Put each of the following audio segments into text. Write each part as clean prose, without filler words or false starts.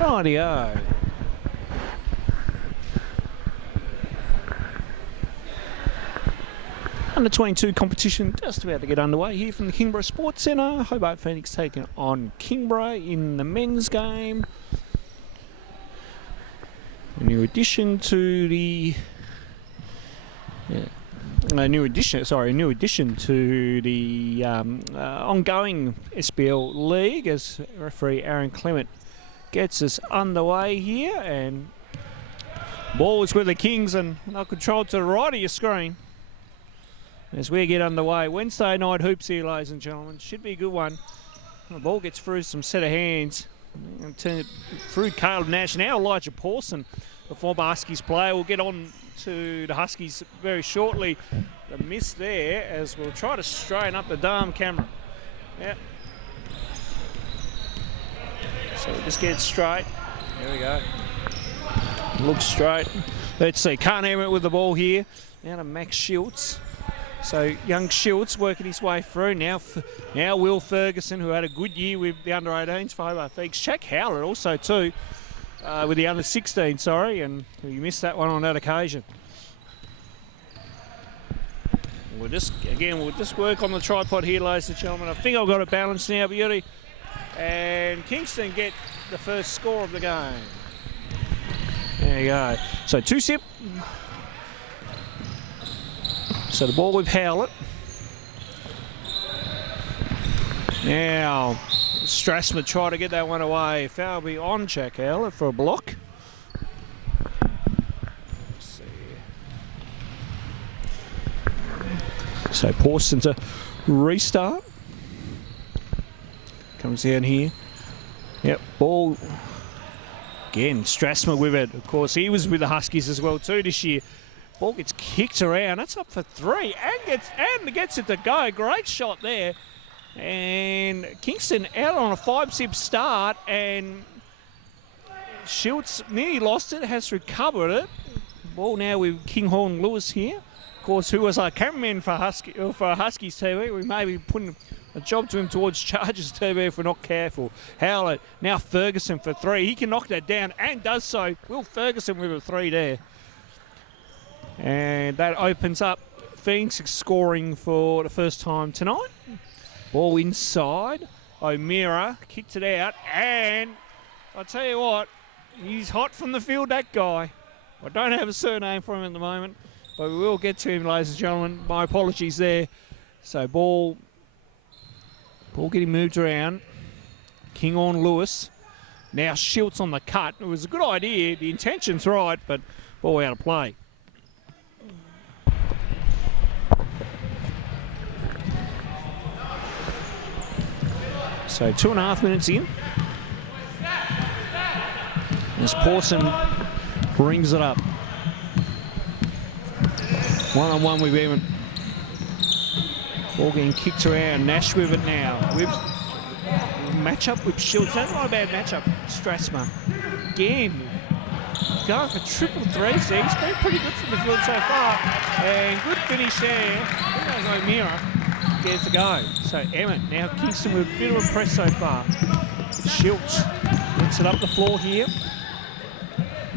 Rightio. Under 22 competition just about to get underway here from the Kingborough Sports Centre. Hobart Phoenix taking on Kingborough in the men's game. A new addition to the a new addition to the ongoing SBL League as referee Aaron Clement gets us underway here, and ball is with the Kings and they'll control to the right of your screen as we get underway. Wednesday night hoops here, ladies and gentlemen. Should be a good one. The ball gets through some set of hands and turn it through Caleb Nash. Now Elijah Pawson, the former Huskies player, will get on to the Huskies very shortly. The miss there as we'll try to straighten up the Dam camera. Yep. So we just get it straight. There we go. Looks straight. Let's see. Can't have it with the ball here. Now to Max Schultz. So young Schultz working his way through. Now Will Ferguson, who had a good year with the under-18s for Hobart Phoenix. Jack Howlett also too, with the under-16, sorry, and you missed that one on that occasion. We'll just work on the tripod here, ladies and gentlemen. I think I've got it balanced now, beauty. And Kingston get the first score of the game. There you go. So 2-sip. So the ball with Howlett. Now Strassman try to get that one away. Foul be on Jack Howlett for a block. Let's see. So Pawson to restart. Comes down here. Yep, ball. Again, Strassman with it. Of course, he was with the Huskies as well too this year. Ball gets kicked around. That's up for three and gets it to go. Great shot there. And Kingston out on a 5-sip start, and Schultz nearly lost it, has recovered it. Ball now with Kinghorn Lewis here. Of course, who was our cameraman for Huskies TV. We may be putting a job to him towards Chargers TV if we're not careful. Howlett, now Ferguson for three. He can knock that down and does so. Will Ferguson with a three there. And that opens up Phoenix scoring for the first time tonight. Ball inside. O'Meara kicked it out. And I'll tell you what, he's hot from the field, that guy. I don't have a surname for him at the moment, but we will get to him, ladies and gentlemen. My apologies there. So ball getting moved around. Kinghorn Lewis. Now Schultz on the cut. It was a good idea. The intention's right, but ball out of play. So 2.5 minutes in. As Pawson brings it up. One-on-one with Evan. Ball getting kicked around. Nash with it now. With matchup with Schultz. That's not a bad matchup. Strassman. Again. Going for triple threes there. He's been pretty good from the field so far. And good finish there. There goes O'Meara. Gets to go. So Emmett, now Kingston with a bit of a press so far. Schultz gets it up the floor here.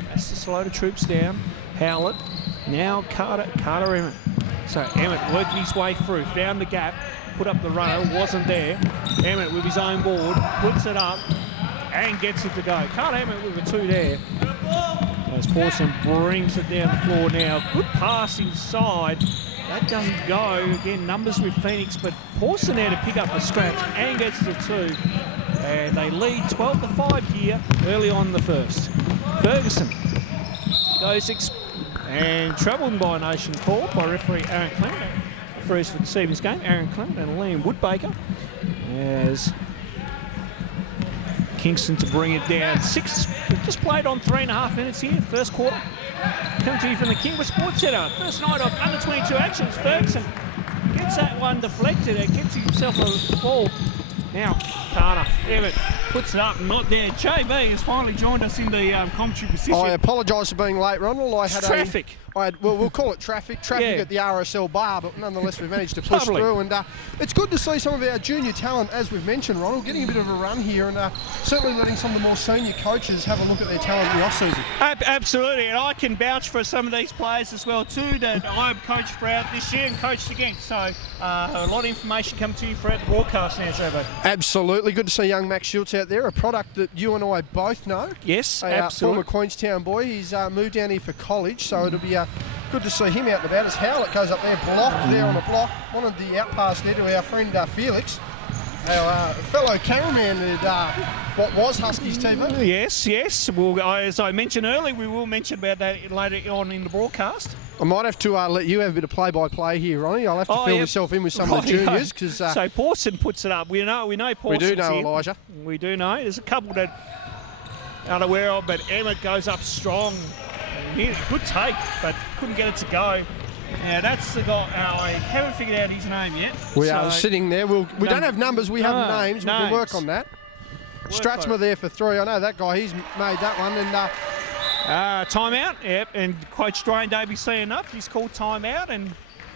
Has to slow the troops down. Howlett. Now Carter Emmett. So Emmett working his way through, found the gap, put up the runner, wasn't there. Emmett with his own board, puts it up and gets it to go. Carter Emmett with a two there. As Pawson brings it down the floor now. Good pass inside. That doesn't go. Again, numbers with Phoenix, but Pawson there to pick up the scraps and gets the two. And they lead 12-5 here early on in the first. Ferguson goes and troubled by nation call by referee Aaron Clement. Referees for this evening's game, Aaron Clement and Liam Woodbaker. As Kingston to bring it down. Just played on 3.5 minutes here, first quarter. Coming to you from the Kingborough Sports Centre. First night of under 22 actions. Ferguson gets that one deflected and gets himself a ball. Now Carter. Emmett puts it up, not there. JB has finally joined us in the commentary position. I apologise for being late, Ronald. I had traffic. We'll call it traffic at the RSL bar, but nonetheless we've managed to push through, and it's good to see some of our junior talent, as we've mentioned, Ronald, getting a bit of a run here, and certainly letting some of the more senior coaches have a look at their talent in the off-season. Absolutely, and I can vouch for some of these players as well too, that I've coached throughout this year and coached against, so a lot of information coming to you throughout the broadcast now, JB. Absolutely, good to see young Max Schultz out there, a product that you and I both know. Yes, absolutely. Former Queenstown boy, he's moved down here for college, so it'll be good to see him out and about. As Howlett goes up there, blocked there on a block. Wanted the outpass there to our friend Felix, our fellow cameraman at what was Huskies TV. Yes. Well, as I mentioned earlier, we will mention about that later on in the broadcast. I might have to let you have a bit of play-by-play here, Ronnie. I'll have to fill myself in with some of the juniors. Cause, so Pawson puts it up. We know Pawson. We do know Elijah. We do know. There's a couple that aren't aware of, but Emmett goes up strong. Good take, but couldn't get it to go. Yeah, that's the guy. I haven't figured out his name yet. We are sitting there. We don't have numbers. We have names. We can work on that. Stratsma there for 3. I know that guy. He's made that one. And timeout. Yep. And Coach Dwayne Davies seeing enough. He's called timeout. And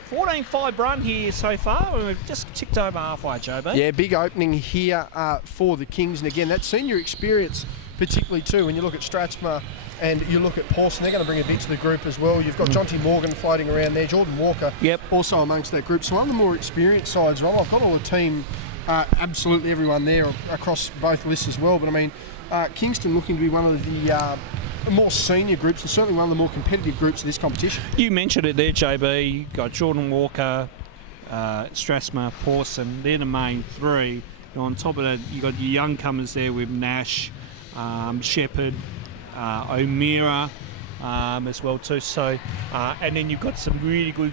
14-5 run here so far. We've just ticked over halfway, JB. Yeah, big opening here for the Kings. And again, that senior experience, particularly too, when you look at Stratsma and you look at Pawson, they're going to bring a bit to the group as well. You've got Jonty Morgan floating around there, Jordan Walker also amongst that group. So one of the more experienced sides, Ron, I've got all the team, absolutely everyone there across both lists as well. But I mean, Kingston looking to be one of the more senior groups and certainly one of the more competitive groups of this competition. You mentioned it there, JB. You've got Jordan Walker, Stratsma, Pawson. They're the main 3. And on top of that, you've got your young comers there with Nash, Shepherd, O'Meara as well too. So, and then you've got some really good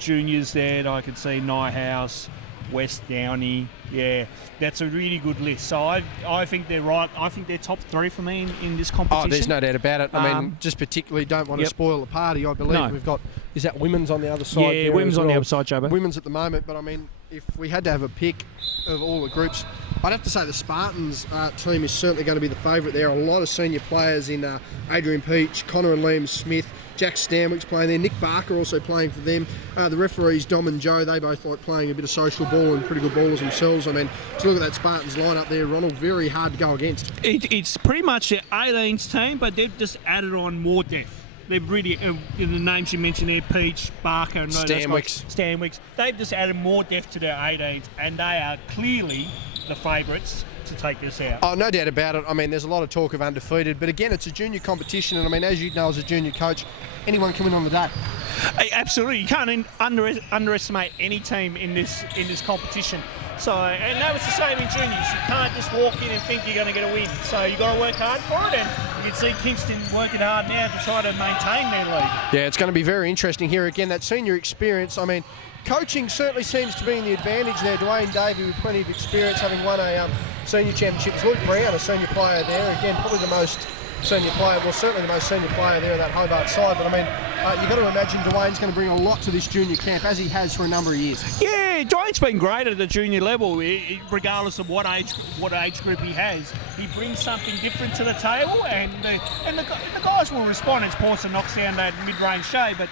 juniors there that I can see. Nyhouse, West Downey. Yeah, that's a really good list. So I think they're right. I think they're top 3 for me in this competition. Oh, there's no doubt about it. I mean, just particularly don't want to spoil the party. I believe we've got, is that women's on the other side? Yeah, women's on the other side, Jobo. Women's at the moment, but I mean, if we had to have a pick of all the groups, I'd have to say the Spartans team is certainly going to be the favourite there. A lot of senior players in Adrian Peach, Connor and Liam Smith, Jack Stanwick's playing there, Nick Barker also playing for them. The referees, Dom and Joe, they both like playing a bit of social ball and pretty good ballers themselves. I mean, to look at that Spartans lineup there, Ronald, very hard to go against. It's pretty much the 18s team, but they've just added on more depth. They've really, in the names you mentioned there, Peach, Barker, and Stanwicks, they've just added more depth to their 18s, and they are clearly the favourites to take this out. Oh, no doubt about it. I mean, there's a lot of talk of undefeated, but again, it's a junior competition, and I mean, as you know as a junior coach, anyone can win on the day. Absolutely, you can't underestimate any team in this competition. So, and that was the same in juniors. You can't just walk in and think you're going to get a win. So you've got to work hard for it, and you can see Kingston working hard now to try to maintain their lead. Yeah, it's going to be very interesting here. Again, that senior experience, I mean, coaching certainly seems to be in the advantage there. Dwayne Davey with plenty of experience, having won a senior championship. Luke Brown, a senior player there. Again, probably the most senior player, well, certainly the most senior player there in that Hobart side. But I mean, you've got to imagine Dwayne's going to bring a lot to this junior camp, as he has for a number of years. Yeah, Dwayne's been great at the junior level, regardless of what age group he has. He brings something different to the table, and the guys will respond as Pawson knocks down that mid-range shade. But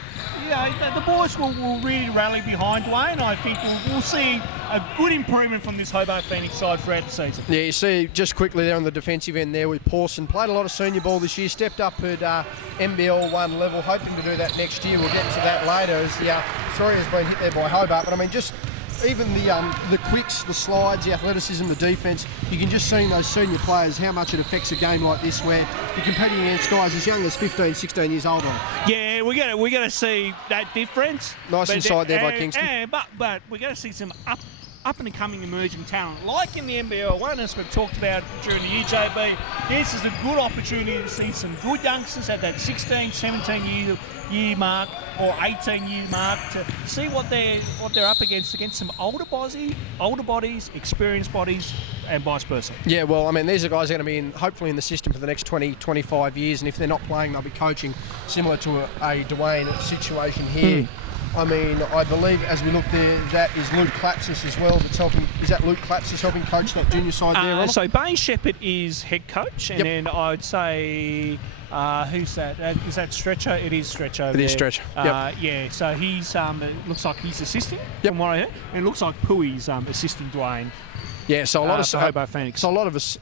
the boys will really rally behind Dwayne. I think we'll see a good improvement from this Hobart Phoenix side throughout the season. Yeah, you see just quickly there on the defensive end there with Pawson, played a lot of senior ball this year, stepped up at NBL 1 level, hoping to do that next year. We'll get to that later as the 3 has been hit there by Hobart. But I mean, just even the quicks, the slides, the athleticism, the defence, you can just see in those senior players how much it affects a game like this where you're competing against guys as young as 15, 16 years old on. Yeah, we're gonna see that difference. Nice inside there by Kingston. But we're going to see some up and coming emerging talent, like in the NBL 1, as we've talked about during the year, JB. This is a good opportunity to see some good youngsters at that 16, 17 year mark or 18-year mark to see what they're up against some older bodies, experienced bodies, and vice versa. Yeah, well, I mean, these are guys that are going to be hopefully in the system for the next 20, 25 years, and if they're not playing, they'll be coaching, similar to a Dwayne situation here. I mean, I believe as we look there, that is Luke Klapsis as well. That's helping. Is that Luke Klapsis helping coach that junior side there? Ronald? So Bane Shepherd is head coach, and then I'd say who's that? Is that Stretcher? It is Stretcher. It is Stretcher. Yeah. So he's it looks like he's assisting from what I heard, and it looks like Pui's assisting Dwayne. Yeah, so a lot of Hobart Phoenix. So a lot of us,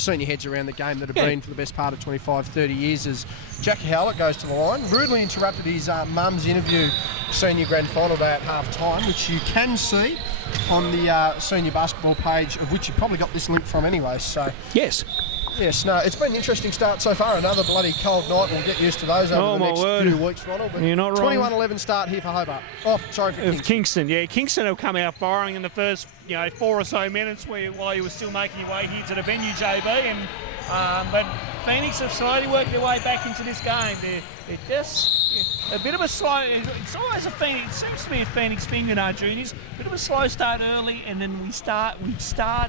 senior heads around the game that have been for the best part of 25, 30 years. As Jackie Howlett goes to the line, rudely interrupted his mum's interview, senior grand final day at half time, which you can see on the senior basketball page, of which you probably got this link from anyway. So yes. Yes, no, it's been an interesting start so far. Another bloody cold night. We'll get used to those over the next few weeks, Ronald. But you're not wrong. 21-11 start here for Hobart. Oh, sorry, for Kingston. Kingston. Yeah, Kingston will come out firing in the first 4 or so minutes while you were still making your way here to the venue, JB. But Phoenix have slowly worked their way back into this game. They're just a bit of a slow. It's always a Phoenix. It seems to be a Phoenix thing in our juniors. A bit of a slow start early, and then we start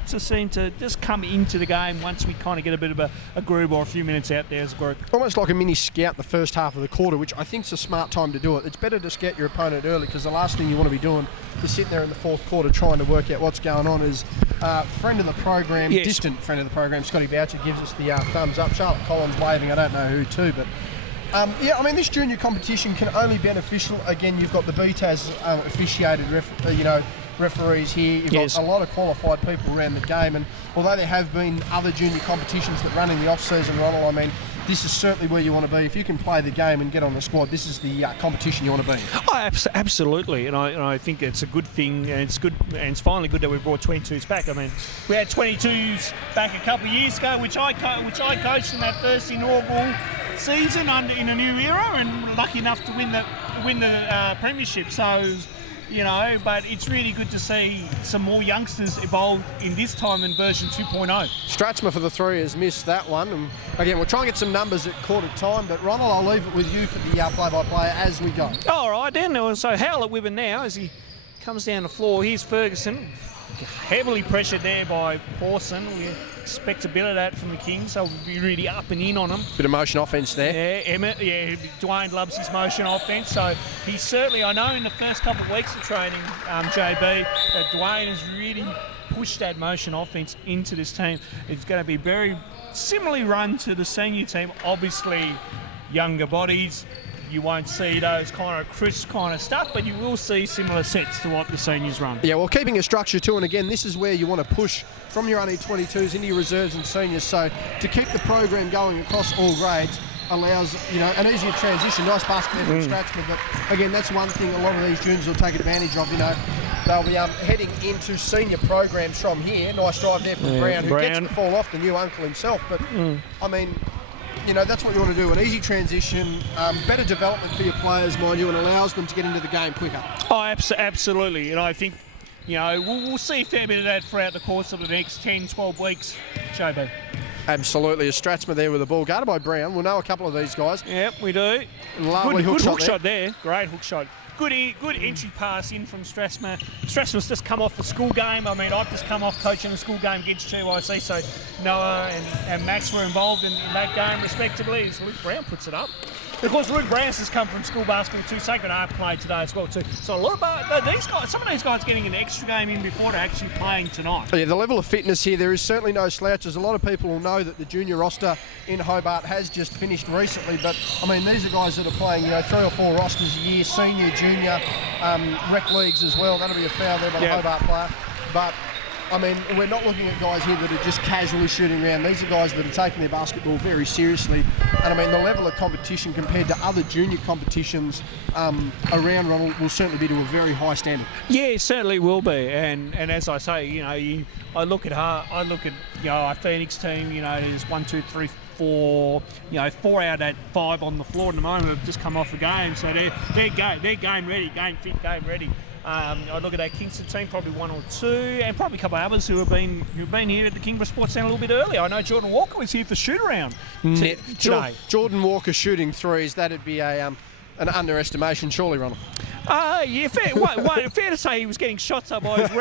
to seem to just come into the game once we kind of get a bit of a groove or a few minutes out there as a group. Almost like a mini scout the first half of the quarter, which I think is a smart time to do it. It's better to scout your opponent early, because the last thing you want to be doing is sitting there in the fourth quarter trying to work out what's going on. As friend of the program, distant friend of the program, Scotty Boucher gives us the thumbs up. Charlotte Collins waving, I don't know who to, but this junior competition can only be beneficial. Again, you've got the BTAS officiated referees here. You've got a lot of qualified people around the game, and although there have been other junior competitions that run in the off-season, Ronald, I mean, this is certainly where you want to be. If you can play the game and get on the squad, this is the competition you want to be in. Oh, absolutely, and I think it's a good thing, and it's good, and it's finally good that we brought 22s back. I mean, we had 22s back a couple of years ago, which I coached in that first inaugural season in a new era, and lucky enough to win the premiership. So, but it's really good to see some more youngsters evolved in this time in version 2.0. Stratsma for the three has missed that one. And again, we'll try and get some numbers at quarter time, but Ronald, I'll leave it with you for the play-by-play as we go. All right, then. So Howlett with it now as he comes down the floor. Here's Ferguson, heavily pressured there by Pawson. We expect a bit of that from the Kings, so we'll be really up and in on them. Bit of motion offence there. Yeah, Emmett, Dwayne loves his motion offence, so he's certainly, I know in the first couple of weeks of training, JB, that Dwayne has really pushed that motion offence into this team. It's going to be very similarly run to the senior team, obviously younger bodies. You won't see those kind of crisp kind of stuff, but you will see similar sets to what the seniors run. Yeah, well, keeping a structure too, and again, this is where you want to push from your under-22s into your reserves and seniors. So to keep the program going across all grades allows, an easier transition. Nice basketball from Stratsman, but again, that's one thing a lot of these juniors will take advantage of. They'll be heading into senior programs from here. Nice drive there from Brown, who gets to fall off the new uncle himself. But I mean, that's what you want to do. An easy transition, better development for your players, mind you, and allows them to get into the game quicker. Oh, absolutely. And I think, we'll see a fair bit of that throughout the course of the next 10, 12 weeks, JB. Absolutely. A Stratsman there with the ball, guarded by Brown. We'll know a couple of these guys. Yep, we do. Lovely good hook shot there. Great hook shot. Good entry pass in from Stratsman. Stratsman's just come off the school game. I mean, I've just come off coaching a school game against GYC, so Noah and Max were involved in that game respectively. As Luke Brown puts it up. Of course, Luke Brown has come from school basketball too. Sacred Heart played today as well too. So a lot about these guys. Some of these guys getting an extra game in before they're actually playing tonight. Yeah, the level of fitness here, there is certainly no slouches. A lot of people will know that the junior roster in Hobart has just finished recently, but I mean, these are guys that are playing, 3 or 4 rosters a year, senior, junior, rec leagues as well. That'll be a foul there by the Hobart player. But I mean, we're not looking at guys here that are just casually shooting around. These are guys that are taking their basketball very seriously. And I mean, the level of competition compared to other junior competitions around Ronald will certainly be to a very high standard. Yeah, it certainly will be. And as I say, I look at our Phoenix team. There's 1, 2, 3, 4. 4 out of that 5 on the floor at the moment have just come off the game, so they're game ready, game fit, game ready. I look at our Kingston team, probably 1 or 2, and probably a couple of others who've been here at the Kingborough Sports Centre a little bit earlier. I know Jordan Walker was here for shoot-around today. Jordan Walker shooting threes, that'd be an underestimation, surely, Ronald. Yeah, fair to say he was getting shots up by his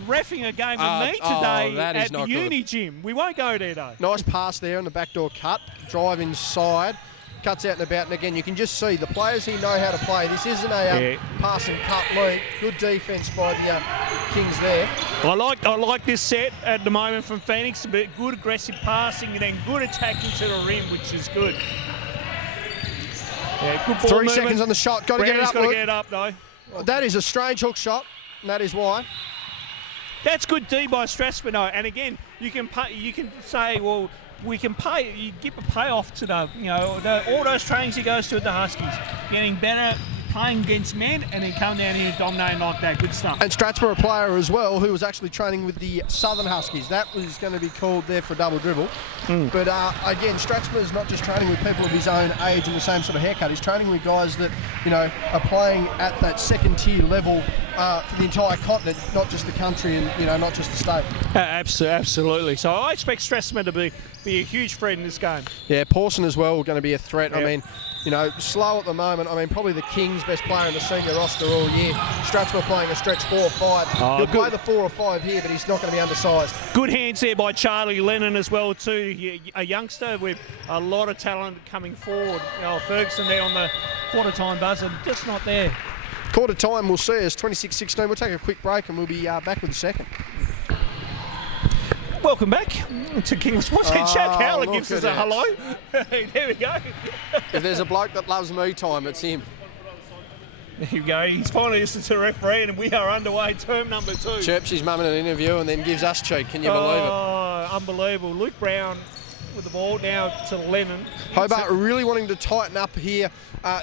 reffing a game with me today at the uni gym. We won't go there, though. Nice pass there on the backdoor cut, drive inside. cuts out and about, and again, you can just see the players here know how to play. This isn't a pass and cut league. Good defence by the Kings there. I like this set at the moment from Phoenix. A bit good aggressive passing and then good attacking to the rim, which is good. Yeah, good ball 3 movement. seconds on the shot. Got to get it up, got to Luke. get it up, though. That is a strange hook shot, and that is why. That's good D by Strathspey, though. And again, you can say, well, we can pay. You give a payoff to all those trainings he goes to at the Huskies, getting better, playing against men, and then come down here and dominating like that. Good stuff. And Strathspey, a player as well, who was actually training with the Southern Huskies. That was going to be called there for a double dribble. But again, Strathspey is not just training with people of his own age and the same sort of haircut. He's training with guys that are playing at that second tier level for the entire continent, not just the country and not just the state. Absolutely. So I expect Strathspey to be a huge threat in this game. Yeah, Pawson as well going to be a threat. Yep. I mean, slow at the moment. I mean, probably the Kings' best player in the senior roster all year. Strathspey playing a stretch 4 or 5. He'll play the 4 or 5 here, but he's not going to be undersized. Good hands there by Charlie Lennon as well too. A youngster with a lot of talent coming forward. Ferguson there on the quarter time buzzer, just not there. Quarter time will see us 26-16. We'll take a quick break and we'll be back with the second. Welcome back to Kings Sports. Jack Howler gives us a hello. There we go. If there's a bloke that loves me time, it's him. There you go. He's finally listened to the referee, and we are underway. Term number 2. Chirps his mum in an interview and then gives us cheek. Can you believe it? Oh, unbelievable. Luke Brown with the ball now to Lennon. Hobart really wanting to tighten up here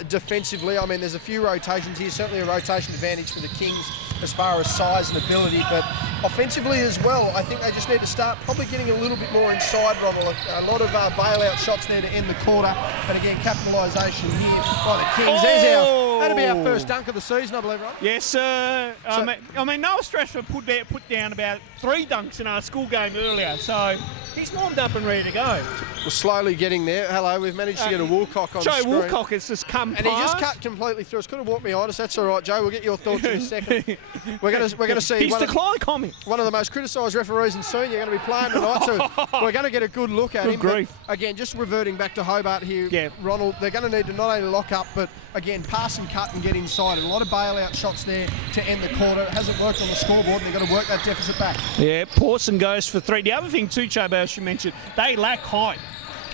defensively. I mean, there's a few rotations here. Certainly a rotation advantage for the Kings as far as size and ability, but offensively as well, I think they just need to start probably getting a little bit more inside, Rommel. A lot of bailout shots there to end the quarter, and again, capitalisation here by the Kings. That'll be our first dunk of the season, I believe, right? Yes, sir. I mean, Noah Strasser put down about 3 dunks in our school game earlier, so he's warmed up and ready to go. We're slowly getting there. Hello, we've managed to get a Woolcock on Joe screen. Woolcock has just come and past. he just cut completely through us. Could have walked behind us. That's all right, Joe. We'll get your thoughts in a second. We're going to see He's decline comment. One of the most criticised referees in senior going to be playing tonight, so we're going to get a good look at him. Grief. But again, just reverting back to Hobart here, Ronald, they're going to need to not only lock up, but again, pass and cut and get inside. And a lot of bailout shots there to end the quarter. It hasn't worked on the scoreboard, and they've got to work that deficit back. Yeah, Pawson goes for 3. The other thing too, Chubb, as you mentioned, they lack height.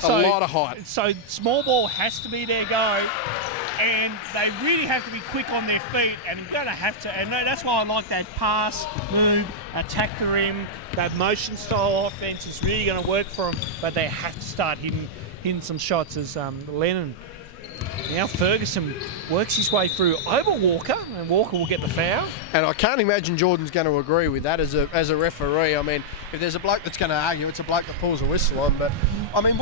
A lot of height. So small ball has to be their go, and they really have to be quick on their feet, and you're going to have to. And that's why I like that pass, move, attack the rim. That motion style offense is really going to work for them, but they have to start hitting some shots as Lennon. Now Ferguson works his way through over Walker, and Walker will get the foul. And I can't imagine Jordan's going to agree with that as a referee. I mean, if there's a bloke that's going to argue, it's a bloke that pulls a whistle on. But I mean,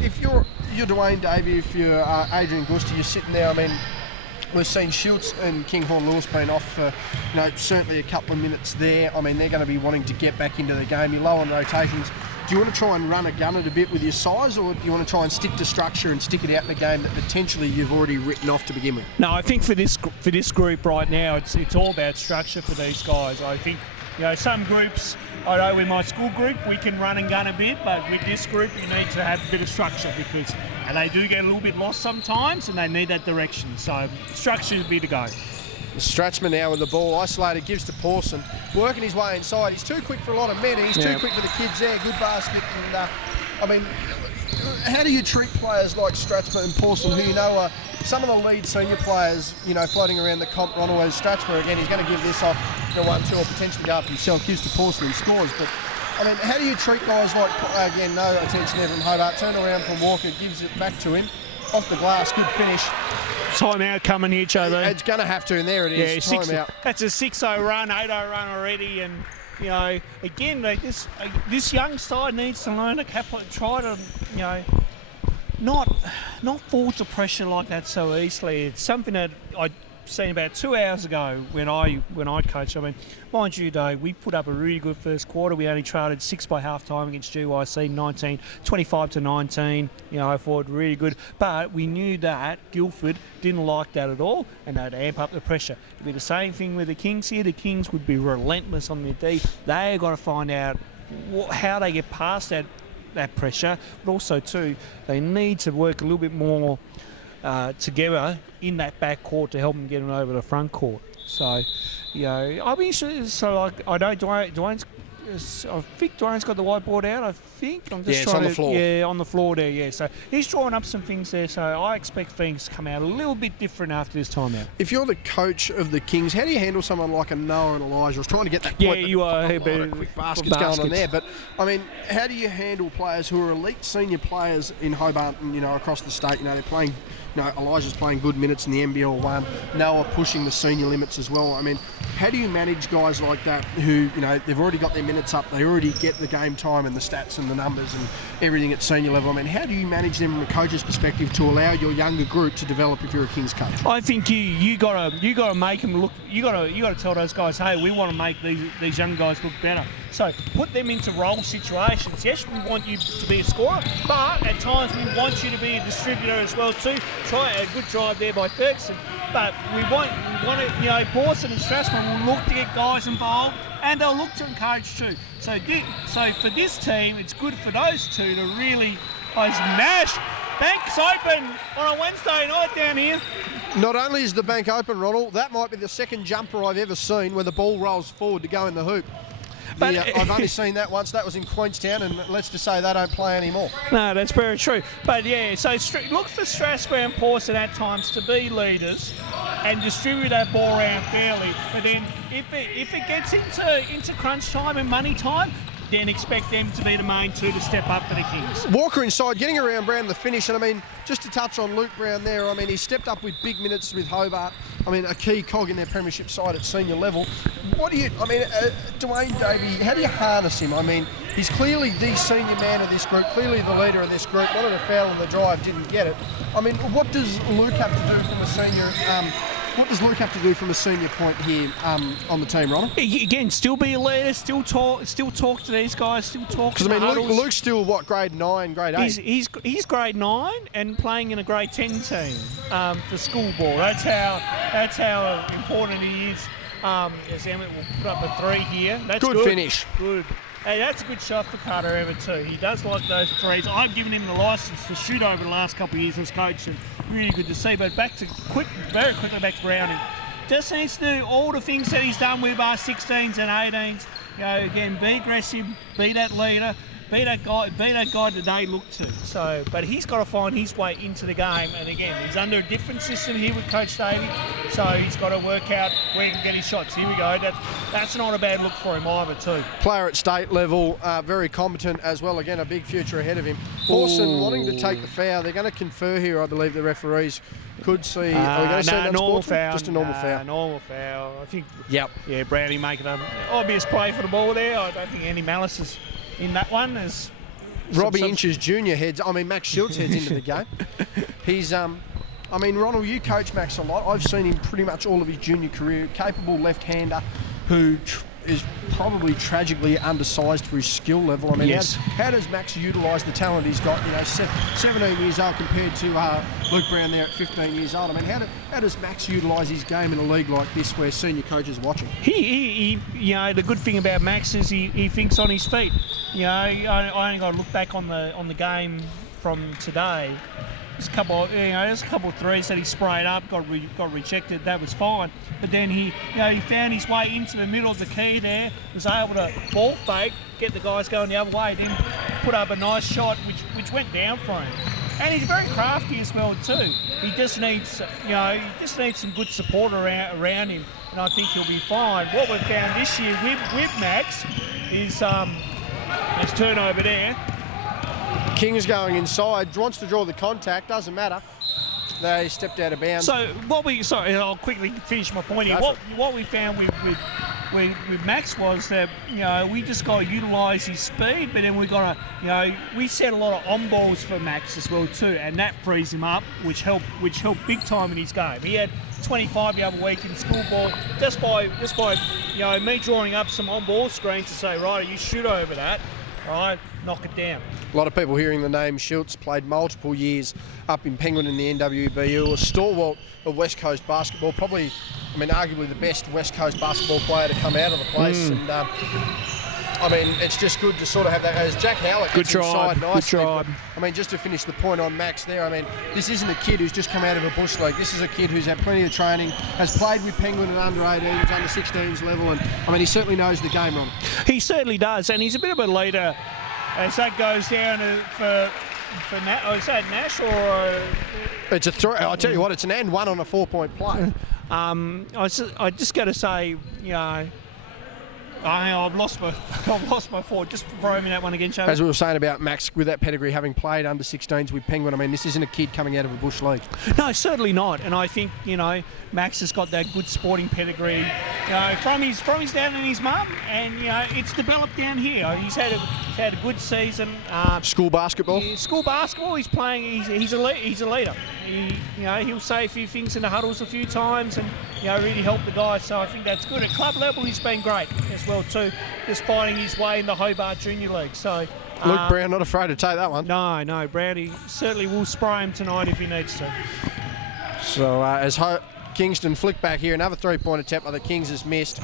if you're Dwayne Davey, if you're Adrian Gusti, you're sitting there. I mean, we've seen Schultz and Kinghorn Lewis been off for certainly a couple of minutes there. I mean, they're going to be wanting to get back into the game. You're low on rotations. Do you want to try and run a gun it a bit with your size, or do you want to try and stick to structure and stick it out in a game that potentially you've already written off to begin with? No, I think for this group right now, it's all about structure for these guys. I think some groups, I know with my school group we can run and gun a bit, but with this group you need to have a bit of structure because they do get a little bit lost sometimes, and they need that direction. So structure would be the go. Strathspey now with the ball isolated, gives to Pawson, working his way inside. He's too quick for a lot of men. He's too quick for the kids there. Good basket. And I mean, how do you treat players like Strathspey and Pawson, who are some of the lead senior players, floating around the comp? Ronald Strathspey again, he's going to give this off 1-2 or potentially go up himself, gives to Pawson and scores. But I mean, how do you treat guys like, again, no attention there from Hobart, turn around from Walker, gives it back to him, off the glass, good finish. Timeout coming here, Joe. It's going to have to, and there it is. Yeah, timeout. That's a 6-0 run, 8-0 run already, and again, this young side needs to learn to try to, not fall to pressure like that so easily. It's something that I seen about 2 hours ago when I coached. I mean, mind you, though, we put up a really good first quarter. We only trailed 6 by half time against GYC, 25-19. I thought really good. But we knew that Guildford didn't like that at all, and they'd amp up the pressure. It'd be the same thing with the Kings here. The Kings would be relentless on their D. They've got to find out how they get past that that pressure, but also too they need to work a little bit more together in that back court to help them get them over the front court. So, I'll be interested. So, like, I know Dwayne's. I think Dwayne's got the whiteboard out. I think I'm just trying on the floor. Yeah, on the floor there. Yeah, so he's drawing up some things there. So I expect things to come out a little bit different after this time out. If you're the coach of the Kings, how do you handle someone like a Noah and Elijah? I was trying to get that point. Yeah, you are. A lot of quick baskets going on there. But I mean, how do you handle players who are elite senior players in Hobart and across the state? They're playing. Elijah's playing good minutes in the NBL 1. Noah pushing the senior limits as well. I mean, how do you manage guys like that who, they've already got their minutes up, they already get the game time and the stats and the numbers and everything at senior level? I mean, how do you manage them from a coach's perspective to allow your younger group to develop if you're a Kings coach? I think you gotta make them look. You gotta tell those guys, hey, we want to make these young guys look better. So put them into role situations. Yes, we want you to be a scorer, but at times we want you to be a distributor as well too. Try a good drive there by Ferguson, but we want to, Boston and Strathmore will look to get guys involved, and they'll look to encourage too. So for this team, it's good for those two to really smash. Banks open on a Wednesday night down here. Not only is the bank open, Ronald, that might be the second jumper I've ever seen where the ball rolls forward to go in the hoop. But I've only seen that once. That was in Queenstown, and let's just say they don't play anymore. No, that's very true. But yeah, so look for Strasbourg and Pawson at times to be leaders and distribute that ball around fairly. But then if it gets into crunch time and money time, then expect them to be the main two to step up for the Kings. Walker inside, getting around Brown the finish, and I mean, just to touch on Luke Brown there, I mean, he stepped up with big minutes with Hobart. I mean, a key cog in their premiership side at senior level. Dwayne Davey, how do you harness him? I mean, he's clearly the senior man of this group, clearly the leader of this group. Wanted a foul on the drive, didn't get it. I mean, what does Luke have to do from a senior? What does Luke have to do from a senior point here on the team, Ronald? Again, still be a leader, still talk to these guys, still talk. Because I mean, Luke's still grade 9, grade 8. He's grade 9 and playing in a grade 10 team for school ball. That's how important he is. As Emmett will put up a 3 here. That's good finish. Good. Hey, that's a good shot for Carter Everett too. He does like those threes. I've given him the licence to shoot over the last couple of years as coach, and really good to see. But very quickly back to Browning. Just needs to do all the things that he's done with our 16s and 18s. Again, be aggressive, be that leader, be that guy that they look to. So, but he's got to find his way into the game. And again, he's under a different system here with Coach Davey, so he's got to work out where he can get his shots. Here we go. That's not a bad look for him either, too. Player at state level, very competent as well. Again, a big future ahead of him. Pawson wanting to take the foul. They're going to confer here, I believe the referees could see. Are we going to see that normal foul? Just a normal foul. Normal foul. I think. Yep. Yeah, Brownie making an obvious play for the ball there. I don't think any malice is in that one. As Robbie Inch's junior Max Schultz heads into the game. He's Ronald, you coach Max a lot. I've seen him pretty much all of his junior career. Capable left-hander who is probably tragically undersized for his skill level. I mean, yes. How does Max utilise the talent he's got? 17 years old compared to Luke Brown there at 15 years old. I mean, how does Max utilise his game in a league like this where senior coaches are watching? He the good thing about Max is he thinks on his feet. I only got to look back on the game from today. There's a couple of threes that he sprayed up, got rejected. That was fine. But then he found his way into the middle of the key there. Was able to ball fake, get the guys going the other way, then put up a nice shot, which went down for him. And he's very crafty as well too. He just needs some good support around him, and I think he'll be fine. What we've found this year with Max is there's turnover there. King's going inside, wants to draw the contact, doesn't matter. They stepped out of bounds. So I'll quickly finish my point here. What we found with Max was that we just got to utilise his speed, but then we we set a lot of on balls for Max as well too, and that frees him up, which helped big time in his game. He had 25 the other week in school ball just by me drawing up some on ball screens to say, right, you shoot over that. Right, knock it down. A lot of people hearing the name Schultz, played multiple years up in Penguin in the NWBU, a stalwart of West Coast basketball, probably, arguably the best West Coast basketball player to come out of the place. And I mean, it's just good to sort of have that. As Jack Howlett Good gets try. inside nicely. Good try. But, I mean, just to finish the point on Max there, I mean, this isn't a kid who's just come out of a bush league. This is a kid who's had plenty of training, has played with Penguin at under-18s, under-16s level, and I mean, he certainly knows the game, Ron. He certainly does, and he's a bit of a leader as that goes down for is that Nash or? It's a throw. I'll tell you what, it's an and one on a 4-point play. I just got to say, you know, I've lost my thought just for throwing me that one again, Joe. As we were saying about Max, with that pedigree, having played under 16s with Penguin, I mean, this isn't a kid coming out of a bush league. No, certainly not. And I think, you know, Max has got that good sporting pedigree, you know, from his dad and his mum, and you know, it's developed down here. He's had a good season. School basketball. School basketball. He's playing. He's a leader. He'll say a few things in the huddles a few times, and you know, really help the guys. So I think that's good. At club level, he's been great as well too, just finding his way in the Hobart Junior League. So Luke Brown not afraid to take that one. No, Brownie certainly will spray him tonight if he needs to. So as Kingston flick back here, another 3-point attempt by the Kings is missed.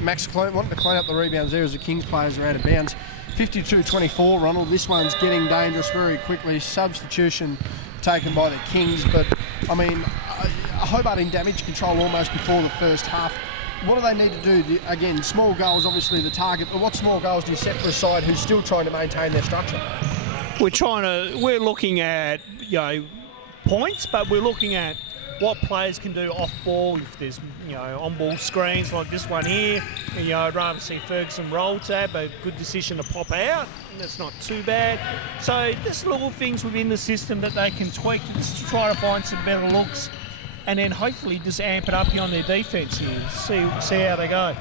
Max wanting to clean up the rebounds there as the Kings players are out of bounds. 52-24, Ronald. This one's getting dangerous very quickly. Substitution taken by the Kings, but I mean, Hobart in damage control almost before the first half. What do they need to do? Again, small goals obviously the target, but what small goals do you set for a side who's still trying to maintain their structure? We're looking at, you know, points, but we're looking at what players can do off ball. If there's, you know, on ball screens like this one here, and, you know, I'd rather see Ferguson roll tab, a good decision to pop out. That's not too bad. So just little things within the system that they can tweak just to try to find some better looks, and then hopefully just amp it up beyond their defence here. See how they go.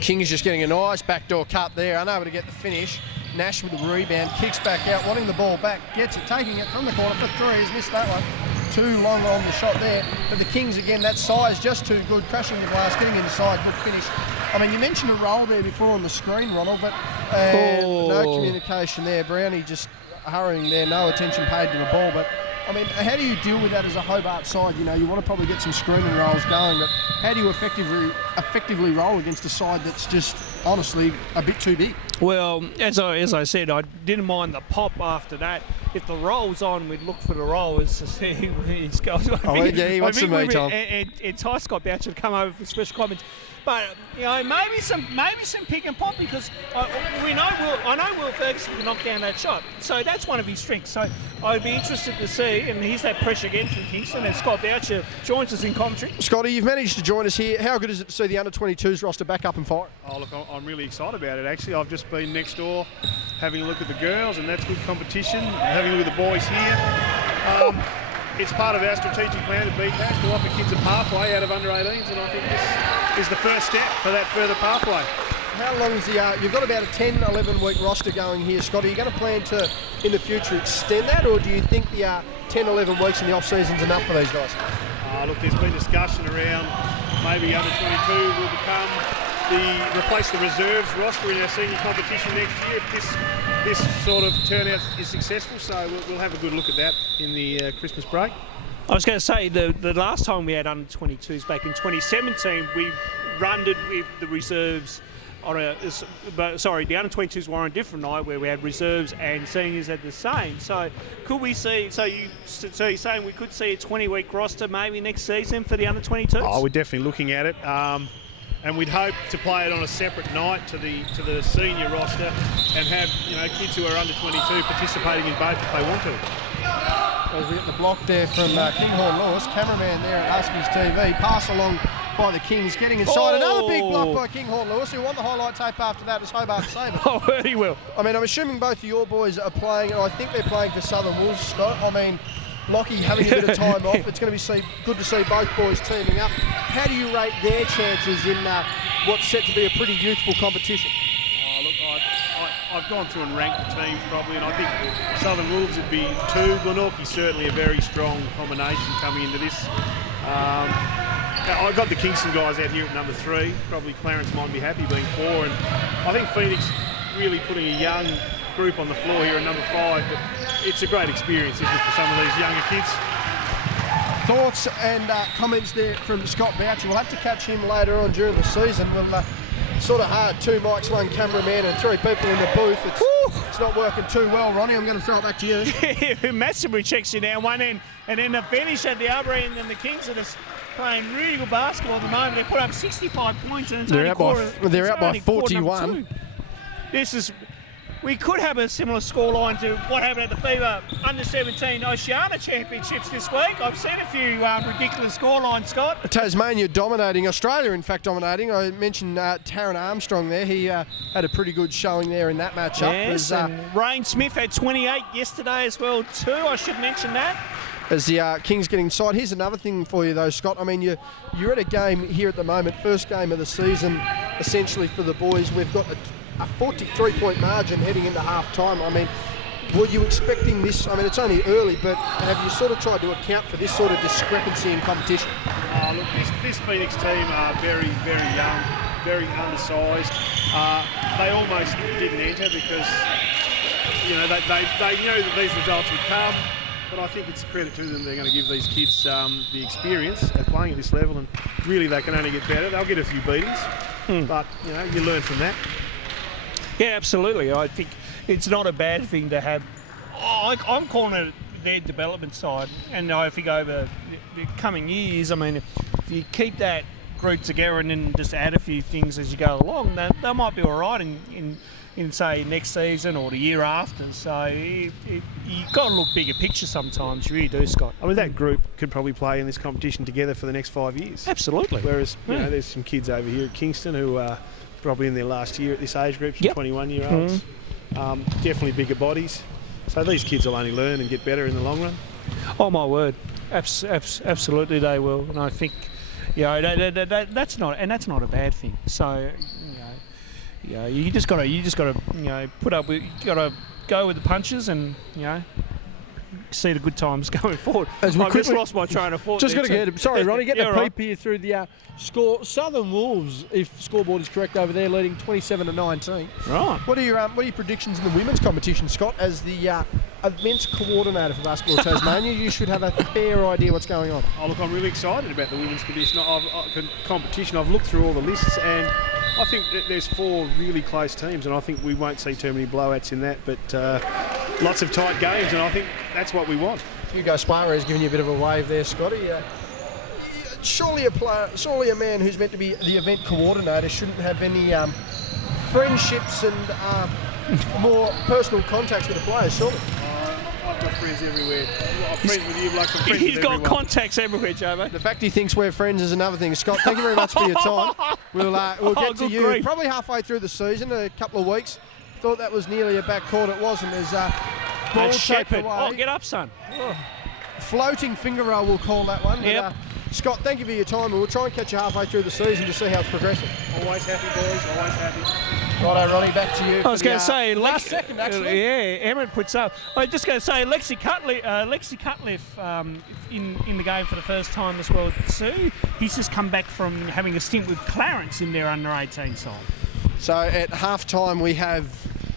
Kings just getting a nice backdoor cut there, unable to get the finish. Nash with the rebound, kicks back out, wanting the ball back, gets it, taking it from the corner for three. He's missed that one. Too long on the shot there. But the Kings, again, that size just too good, crashing the glass, getting inside, good finish. I mean, you mentioned a roll there before on the screen, Ronald, but no communication there. Brownie just hurrying there, no attention paid to the ball. But I mean, how do you deal with that as a Hobart side? You know, you want to probably get some screaming rolls going, but how do you effectively roll against a side that's just honestly a bit too big? Well, as I said, I didn't mind the pop after that. If the roll's on, we'd look for the rollers to see his goals. He wants some me time. Entice Scott Boucher to come over for special comments. But you know, maybe some pick and pop, because I know Will Ferguson can knock down that shot. So that's one of his strengths. So I'd be interested to see, and here's that pressure again from Kingston, and Scott Boucher joins us in commentary. Scotty, you've managed to join us here. How good is it to see the under-22s roster back up and firing? Oh, look, I'm really excited about it, actually. I've just been next door having a look at the girls, and that's good competition. Having a look at the boys here. It's part of our strategic plan to beat that, to offer kids a pathway out of under-18s, and I think this is the first step for that further pathway. How long is you've got about a 10, 11-week roster going here, Scott. Are you going to plan to, in the future, extend that, or do you think the 10, 11 weeks in the off-season is enough for these guys? Look, there's been discussion around maybe under-22 will replace the reserves roster in our senior competition next year if this sort of turnout is successful. So we'll have a good look at that in the Christmas break. I was going to say, the last time we had under-22s back in 2017, we runded with the reserves on the under-22s were on a different night where we had reserves and seniors at the same. So could we see? So you're saying we could see a 20-week roster maybe next season for the under-22s? Oh, we're definitely looking at it, and we'd hope to play it on a separate night to the senior roster and have kids who are under-22 participating in both if they want to. As we get the block there from Kinghorn Lewis, cameraman there at Huskies TV, pass along by the Kings, getting inside. Another big block by Kinghorn Lewis, who won the highlight tape after that as Hobart Sabre. Oh, he will. I mean, I'm assuming both of your boys are playing, and I think they're playing for Southern Wolves, Scott. I mean, Lockie having a bit of time off. It's going to be good to see both boys teaming up. How do you rate their chances in what's set to be a pretty youthful competition? I've gone through and ranked the teams probably, and I think Southern Wolves would be 2. Glenorchy's certainly a very strong combination coming into this. I've got the Kingston guys out here at number 3. Probably Clarence might be happy being 4, and I think Phoenix really putting a young group on the floor here at number 5. But it's a great experience, isn't it, for some of these younger kids? Thoughts and comments there from Scott Boucher. We'll have to catch him later on during the season. We'll sort of hard. 2 mics, 1 cameraman, and 3 people in the booth. It's not working too well, Ronnie. I'm going to throw it back to you. Massively checks you down one end, and then the finish at the other end, and the Kings are just playing really good basketball at the moment. They put up 65 points, and they're out by 41. We could have a similar scoreline to what happened at the FIBA Under-17 Oceania Championships this week. I've seen a few ridiculous scorelines, Scott. Tasmania dominating, Australia in fact dominating. I mentioned Taron Armstrong there. He had a pretty good showing there in that matchup. Yes, and Rain Smith had 28 yesterday as well too. I should mention that. As the Kings get inside. Here's another thing for you though, Scott. I mean, you're at a game here at the moment, first game of the season essentially for the boys. We've got a 43-point margin heading into half-time. I mean, were you expecting this? I mean, it's only early, but have you sort of tried to account for this sort of discrepancy in competition? Look, this Phoenix team are very, very young, very undersized. They almost didn't enter because, you know, they knew that these results would come. But I think it's a credit to them. They're going to give these kids the experience at playing at this level, and really they can only get better. They'll get a few beatings, but you know, you learn from that. Yeah, absolutely. I think it's not a bad thing to have. I'm calling it their development side, and I think over the coming years, I mean, if you keep that group together and then just add a few things as you go along, they might be all right in say next season or the year after. So you've got to look bigger picture sometimes. You really do, Scott. I mean, that group could probably play in this competition together for the next 5 years. Absolutely. Whereas you know, there's some kids over here at Kingston who are probably in their last year at this age group, some 21-year-olds. Definitely bigger bodies. So these kids will only learn and get better in the long run. Oh my word, absolutely they will. And I think, you know, that's not a bad thing. So, you know, you just gotta, you know, put up with, you gotta go with the punches, and you know, see the good times going forward. I've just lost my train of thought. Just got to get it. Sorry, Ronnie, get the peep right here through the score. Southern Wolves, if scoreboard is correct over there, leading 27-19. Right. What are your predictions in the women's competition, Scott? As the events coordinator for Basketball Tasmania, you should have a fair idea what's going on. Oh, look, I'm really excited about the women's competition. I've looked through all the lists, and I think that there's 4 really close teams, and I think we won't see too many blowouts in that, but lots of tight games, and I think that's what we want. Hugo Sparrow is giving you a bit of a wave there, Scotty. Surely a man who's meant to be the event coordinator shouldn't have any friendships and more personal contacts with the players, surely. I've got friends everywhere. I'm friends with you, like I'm friends He's with got everyone. contacts everywhere, Jobo. The fact he thinks we're friends is another thing. Scott, thank you very much for your time. We'll get to you probably halfway through the season, a couple of weeks. Thought that was nearly a backcourt. It wasn't. There's ball taken away. Oh, get up, son. Oh. Floating finger roll, we'll call that one. Yep. But, Scott, thank you for your time, and we'll try and catch you halfway through the season to see how it's progressing. Always happy, boys. Always happy. Righto, Ronnie, back to you. I was going to say, last second, actually. Yeah, Emmett puts up. I was just going to say, Lexi Cutliff in the game for the first time as well too. He's just come back from having a stint with Clarence in their under-18 side. So at half-time, we have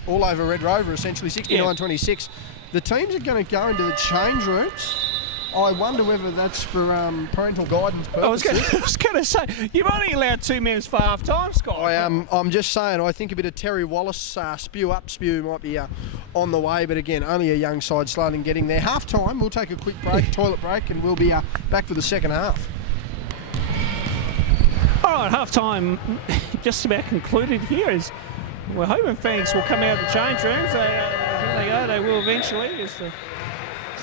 all over Red Rover, essentially 69-26. The teams are going to go into the change rooms. I wonder whether that's for parental guidance purposes. I was going to say, you're only allowed 2 minutes for half time, Scott. I'm just saying, I think a bit of Terry Wallace spew might be on the way, but again, only a young side slowly getting there. Half time, we'll take a quick break, toilet break, and we'll be back for the second half. All right, half time just about concluded here. We're hoping Phoenix will come out of the change rooms. They will eventually as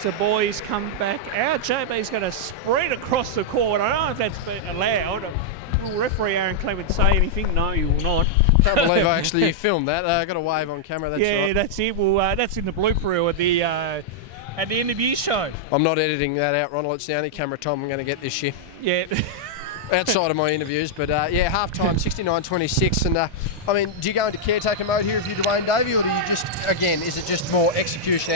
the boys come back out. JB's going to sprint across the court. I don't know if that's been allowed. Will referee Aaron Clement say anything? No, he will not. Can't believe I actually filmed that. I got a wave on camera. That's right. That's it. Well, that's in the blooper reel at the end of your show. I'm not editing that out, Ronald. It's the only camera time I'm going to get this year. Yeah. Outside of my interviews, but half-time 69-26, and I mean, do you go into caretaker mode here if you're Dwayne Davey, or do you just, again, is it just more execution?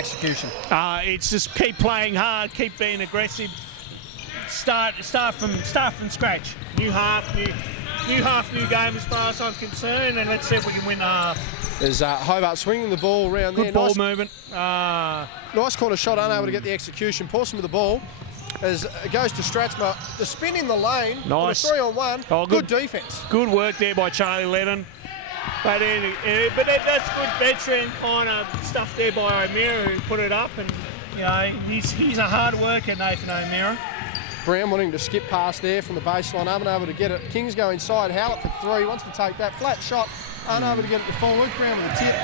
It's just keep playing hard, keep being aggressive, start from scratch. New half, new game as far as I'm concerned, and let's see if we can win the half. There's Hobart swinging the ball around there. Good ball movement. Nice corner shot, unable to get the execution. Pawson with the ball. As it goes to Stratsma, the spin in the lane, nice. 3-on-1, good defence. Good work there by Charlie Lennon. But that's good veteran kind of stuff there by O'Meara, who put it up, and he's a hard worker, Nathan O'Meara. Brown wanting to skip past there from the baseline, unable to get it. Kings go inside, Howlett for 3, wants to take that flat shot, unable to get it to fall. Luke Brown with a tip.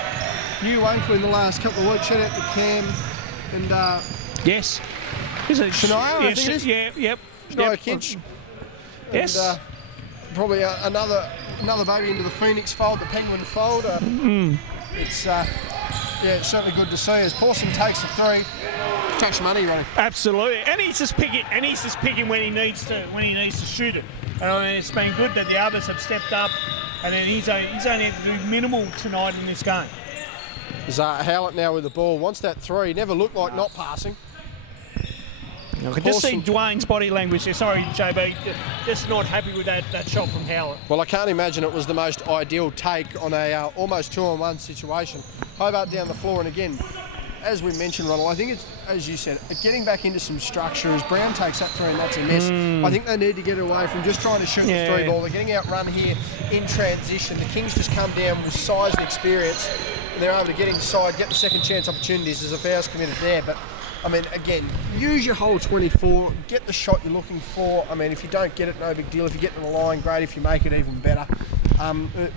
New ankle in the last couple of weeks. Shout out to Cam and yes, is it Shania? I think it is. Yeah, yep. Shania Kinch. Yes. And, probably another baby into the Phoenix fold, the Penguin fold. It's certainly good to see as Pawson takes the 3. Takes money, Ronnie. Absolutely, and he's just picking when he needs to shoot it. And I mean, it's been good that the others have stepped up, and then he's only had to do minimal tonight in this game. Howlett now with the ball, wants that 3. Never looked like not passing. I could just see Dwayne's body language there. Sorry, JB, just not happy with that shot from Howlett. Well, I can't imagine it was the most ideal take on a almost 2-on-1 situation. Hobart down the floor, and again, as we mentioned, Ronald, I think it's, as you said, getting back into some structure. As Brown takes that 3 and that's a miss, I think they need to get away from just trying to shoot the 3 ball. They're getting outrun here in transition. The Kings just come down with size and experience, and they're able to get inside, get the second chance opportunities. There's a foul's committed there, but I mean, again, use your whole 24, get the shot you're looking for. I mean, if you don't get it, no big deal. If you get to the line, great. If you make it, even better.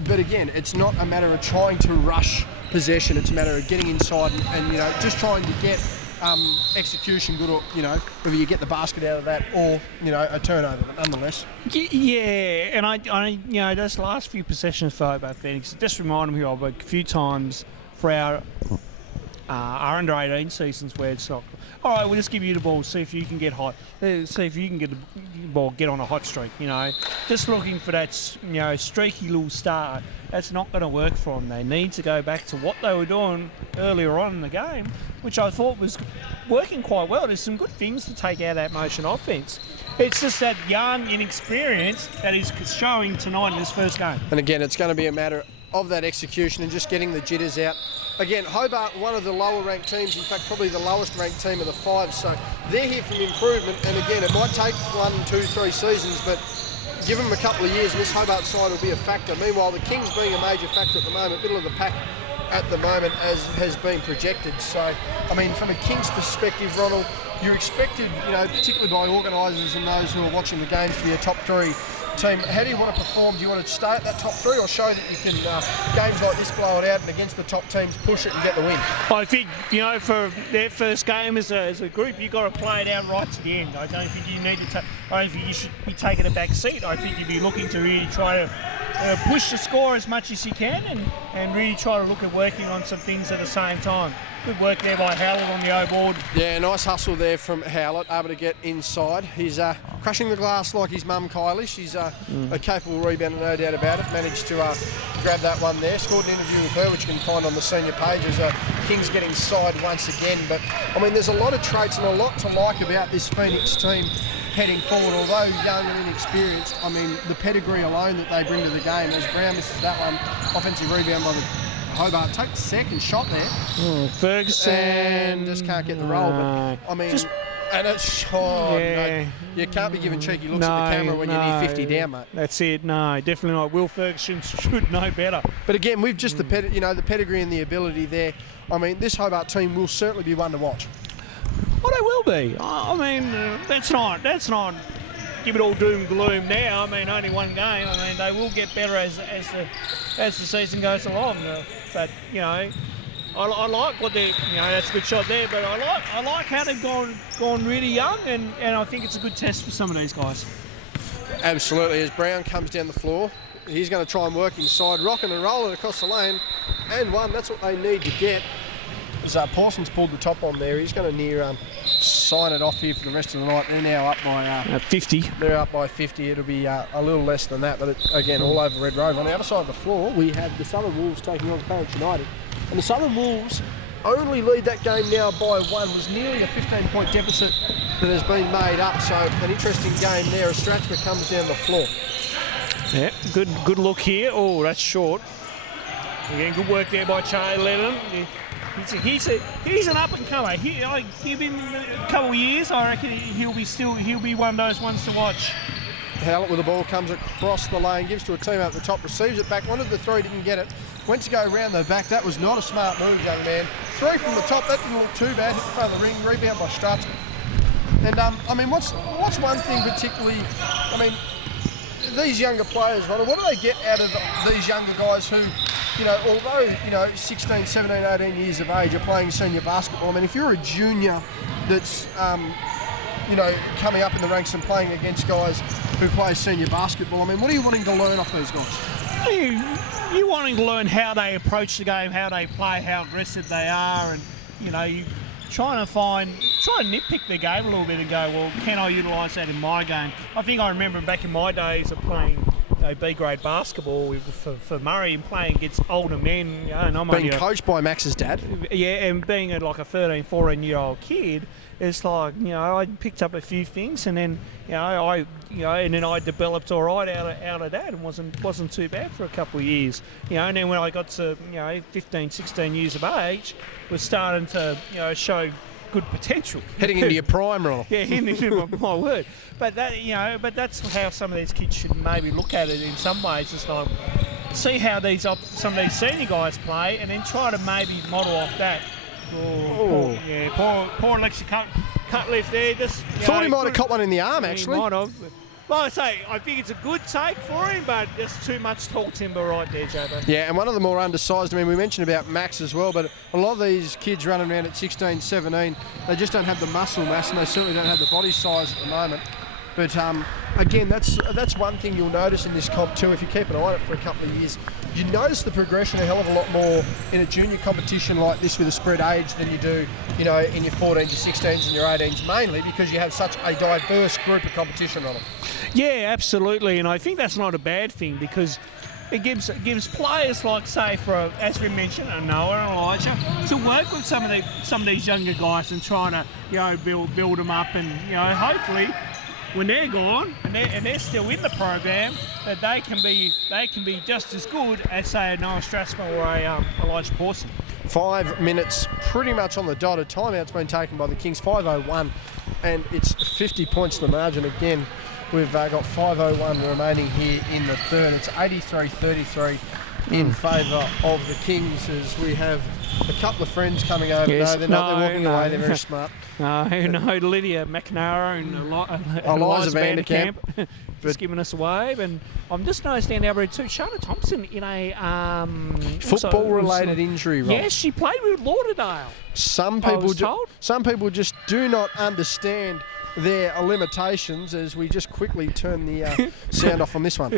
But again, it's not a matter of trying to rush possession. It's a matter of getting inside and just trying to get execution good, or, whether you get the basket out of that or, a turnover, but nonetheless. Yeah, and I those last few possessions for Hobart Phoenix just reminded me of a few times for our under 18 seasons where it's not, all right, we'll just give you the ball, see if you can get hot, see if you can get the ball, get on a hot streak, just looking for that, streaky little start. That's not going to work for them. They need to go back to what they were doing earlier on in the game, which I thought was working quite well. There's some good things to take out of that motion offense. It's just that young inexperience that is showing tonight in this first game. And again, it's going to be a matter of that execution and just getting the jitters out. Again, Hobart, one of the lower ranked teams, in fact probably the lowest ranked team of the 5, so they're here for improvement, and again, it might take 1, 2, 3 seasons, but give them a couple of years and this Hobart side will be a factor. Meanwhile, the Kings being a major factor at the moment, middle of the pack at the moment as has been projected. So, I mean, from a Kings perspective, Ronald, you're expected, particularly by organisers and those who are watching the games, to be a top 3 team. How do you want to perform? Do you want to stay at that top 3 or show that you can, games like this, blow it out and against the top teams, push it and get the win? I think, for their first game as a group, you've got to play it out right to the end. I don't think you need to I don't think you should be taking a back seat. I think you'd be looking to really try to push the score as much as you can and really try to look at working on some things at the same time. Good work there by Howlett on the O board. Yeah, nice hustle there from Howlett, able to get inside. He's crushing the glass like his mum Kylie. She's a capable rebounder, no doubt about it. Managed to grab that one there. Scored an interview with her, which you can find on the senior pages. Kings getting side once again. But, I mean, there's a lot of traits and a lot to like about this Phoenix team heading forward. Although young and inexperienced, I mean, the pedigree alone that they bring to the game. As Brown misses that one, offensive rebound by the Hobart. Take the second shot there. Ferguson. And just can't get the roll. But, I mean, and it's, no, you can't be giving cheeky looks at the camera when you're near 50 down, mate. That's it. No, definitely not. Will Ferguson should know better. But again, we've just the pedigree and the ability there. I mean, this Hobart team will certainly be one to watch. Well, they will be. I mean, that's not give it all doom and gloom now. I mean, only one game. I mean, they will get better as the season goes along. But I like what they. That's a good shot there. But I like how they've gone really young, and I think it's a good test for some of these guys. Absolutely. As Brown comes down the floor, he's going to try and work inside, rocking and rolling across the lane, and one. That's what they need to get. As Parsons pulled the top on there, he's going to near sign it off here for the rest of the night. They're now up by 50. They're up by 50. It'll be a little less than that, but again, all over Red Rover. On the other side of the floor, we have the Southern Wolves taking on Clarence United, and the Southern Wolves only lead that game now by 1. It was nearly a 15-point deficit that has been made up. So an interesting game there as Strathclyde comes down the floor. Yeah, good look here. Oh, that's short. Again, good work there by Charlie Lennon. He's an up and comer. Give him a couple of years, I reckon he'll be one of those ones to watch. Howlett with the ball comes across the lane, gives to a team at the top, receives it back, wanted the three, didn't get it. Went to go round the back. That was not a smart move, young man. Three from the top, that didn't look too bad. Hit the front of the ring, rebound by Strutt. And, I mean, what's one thing particularly, I mean, these younger players, Ronald, what do they get out of these younger guys who, you know, although, you know, 16, 17, 18 years of age are playing senior basketball? I mean, if you're a junior that's, you know, coming up in the ranks and playing against guys who play senior basketball, I mean, what are you wanting to learn off these guys? You wanting to learn how they approach the game, how they play, how aggressive they are, and, you know, you try and nitpick the game a little bit and go, well, can I utilise that in my game? I think I remember back in my days of playing, you know, B-grade basketball for Murray and playing against older men. You know, and I'm being coached by Max's dad. Yeah, and being like a 13, 14-year-old kid, it's like, you know, I picked up a few things, and then, and then I developed all right out of that, and wasn't too bad for a couple of years, you know. And then when I got to, you know, 15, 16 years of age, was starting to, you know, show good potential. Heading into your prime, Ronald. Yeah, into my word. But that, you know, but that's how some of these kids should maybe look at it in some ways. It's like, see how some of these senior guys play, and then try to maybe model off that. Poor Alexi Cutliff there. Just, thought he might have caught one in the arm, actually. He might have. Like I say, I think it's a good take for him, but there's too much tall timber right there, JB. Yeah, and one of the more undersized, I mean, we mentioned about Max as well, but a lot of these kids running around at 16, 17, they just don't have the muscle mass, and they certainly don't have the body size at the moment. But again, that's one thing you'll notice in this comp too. If you keep an eye on it for a couple of years, you notice the progression a hell of a lot more in a junior competition like this with a spread age than you do, you know, in your 14s, your 16s, and your 18s, mainly because you have such a diverse group of competition on them. Yeah, absolutely, and I think that's not a bad thing because it gives players like, say, as we mentioned, Noah and Elijah, to work with some of these younger guys and trying to, you know, build them up, and, you know, hopefully, when they're gone and they're still in the program, that they can be just as good as, say, a Noah Strasma or a Elijah Pawson. 5 minutes pretty much on the dot. A timeout's been taken by the Kings, 5:01, and it's 50 points to the margin again. We've got 5:01 remaining here in the third. It's 83-33 in favour of the Kings as we have a couple of friends coming over. Yes. No, they're not. They're walking away. They're very smart. No, Lydia McNamara and Eliza Vanderkamp. Just giving us a wave. And I'm just noticed down there too, Shana Thompson in a football-related injury, right? Yes, she played with Lauderdale. Some people just do not understand their limitations as we just quickly turn the sound off on this one.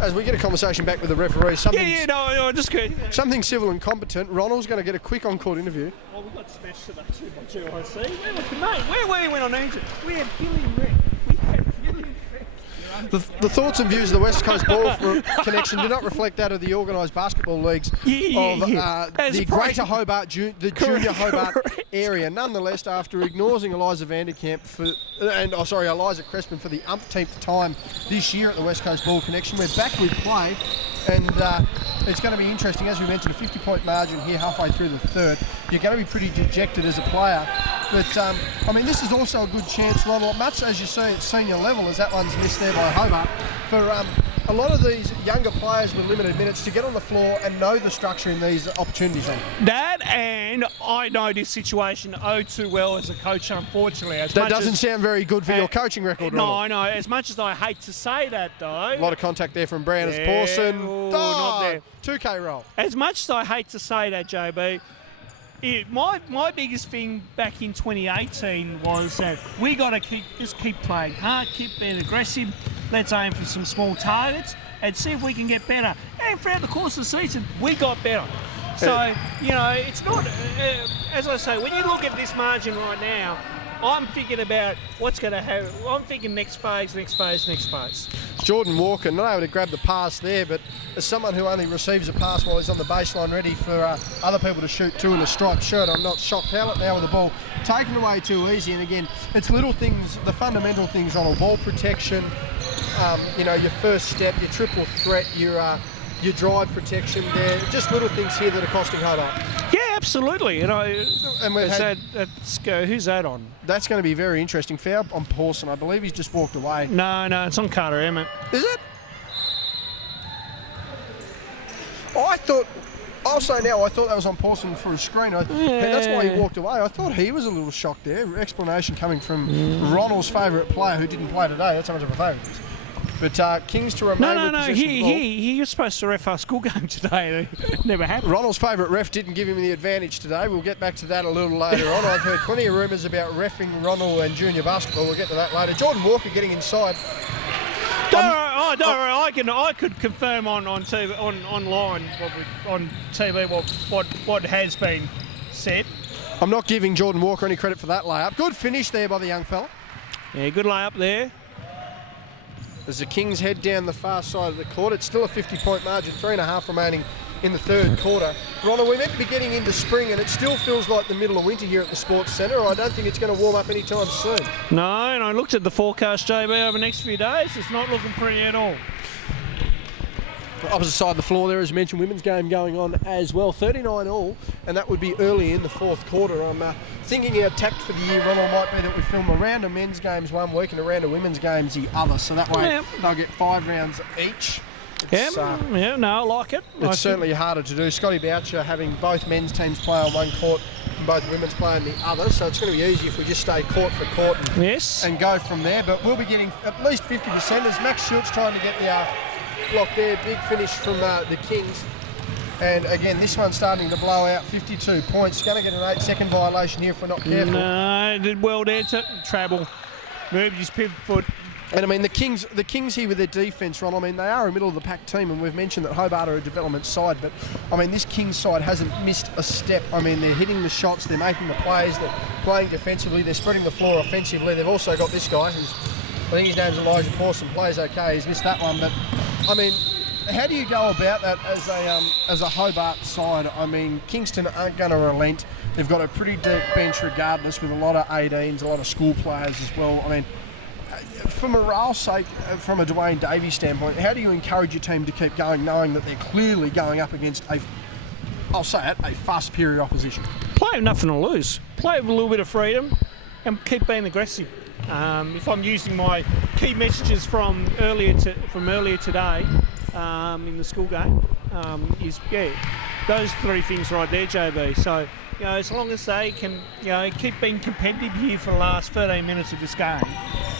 As we get a conversation back with the referee, something civil and competent. Ronald's going to get a quick on-court interview. Well, we got smashed today too by GIC. Where were you when on Egypt? We had Gillian Rick. The thoughts and views of the West Coast Ball Connection do not reflect that of the organised basketball leagues of the Greater Hobart, the Junior Hobart area. Nonetheless, after ignoring Eliza Vanderkamp Eliza Crespin for the umpteenth time this year at the West Coast Ball Connection, we're back with play, and it's going to be interesting. As we mentioned, a 50-point margin here halfway through the third. You're going to be pretty dejected as a player. But, I mean, this is also a good chance, Ronald, much as you see at senior level, as that one's missed there by Hobart, for a lot of these younger players with limited minutes to get on the floor and know the structure in these opportunities. That, and I know this situation too well as a coach, unfortunately. That doesn't sound very good for your coaching record, Ronald. No, I know. As much as I hate to say that, though. A lot of contact there from Brown as Pawson. Not there. 2K roll. As much as I hate to say that, JB, my biggest thing back in 2018 was that we got to keep playing hard, keep being aggressive. Let's aim for some small targets and see if we can get better. And throughout the course of the season, we got better. So, you know, it's not, as I say, when you look at this margin right now, I'm thinking about what's going to happen. I'm thinking next phase. Jordan Walker not able to grab the pass there, but as someone who only receives a pass while he's on the baseline ready for other people to shoot two in a striped shirt, I'm not shocked. Howlett now with the ball taken away too easy, and again, it's little things, the fundamental things on a ball protection, you know, your first step, your triple threat, your drive protection there, just little things here that are costing Hobart. Yeah, absolutely. And we've had, let's go. Who's that on? that's going to be very interesting. Foul on Pawson. I believe he's just walked away. No, it's on Carter Emmett. Is it? I'll say now, I thought that was on Pawson for a screen. And that's why he walked away. I thought he was a little shocked there. Explanation coming from Ronald's favourite player who didn't play today. That's how much of a favourite it is. But Kings to remain with possession of the ball. He was supposed to ref our school game today. It never happened. Ronald's favourite ref didn't give him the advantage today. We'll get back to that a little later on. I've heard plenty of rumours about reffing Ronald and junior basketball. We'll get to that later. Jordan Walker getting inside. I could confirm on TV, online on TV what has been said. I'm not giving Jordan Walker any credit for that layup. Good finish there by the young fella. Yeah, good layup there. As the Kings head down the far side of the court, it's still a 50-point margin, 3.5 remaining in the third quarter. Ronald, we're meant to be getting into spring and it still feels like the middle of winter here at the Sports Centre. I don't think it's going to warm up anytime soon. No, and I looked at the forecast, JB, over the next few days. It's not looking pretty at all. Opposite side of the floor there, as you mentioned, women's game going on as well. 39 all, and that would be early in the fourth quarter. I'm thinking our tact for the year, Ronald, might be that we film a round of men's games one week and a round of women's games the other. So that way they'll get 5 rounds each. I like it. It's certainly harder to do. Scotty Boucher having both men's teams play on one court and both women's play on the other, so it's going to be easy if we just stay court for court and go from there. But we'll be getting at least 50% as Max Schultz trying to get the block there. Big finish from the Kings. And again, this one's starting to blow out. 52 points. Going to get an 8-second violation here if we're not careful. No, did well there to travel. Moved his pivot foot. And I mean, the Kings here with their defence, Ron, I mean, they are a middle of the pack team, and we've mentioned that Hobart are a development side, but I mean, this Kings side hasn't missed a step. I mean, they're hitting the shots, they're making the plays, they're playing defensively, they're spreading the floor offensively. They've also got this guy who's, I think his name's Elijah Pawson, plays okay, he's missed that one, but I mean, how do you go about that as a Hobart side? I mean, Kingston aren't going to relent. They've got a pretty deep bench regardless, with a lot of 18s, a lot of school players as well. I mean, for morale's sake, from a Dwayne Davies standpoint, how do you encourage your team to keep going, knowing that they're clearly going up against a fast period opposition? Play with nothing to lose. Play with a little bit of freedom and keep being aggressive. If I'm using my key messages from earlier today in the school game, those 3 things right there, JB. So, as long as they can, keep being competitive here for the last 13 minutes of this game,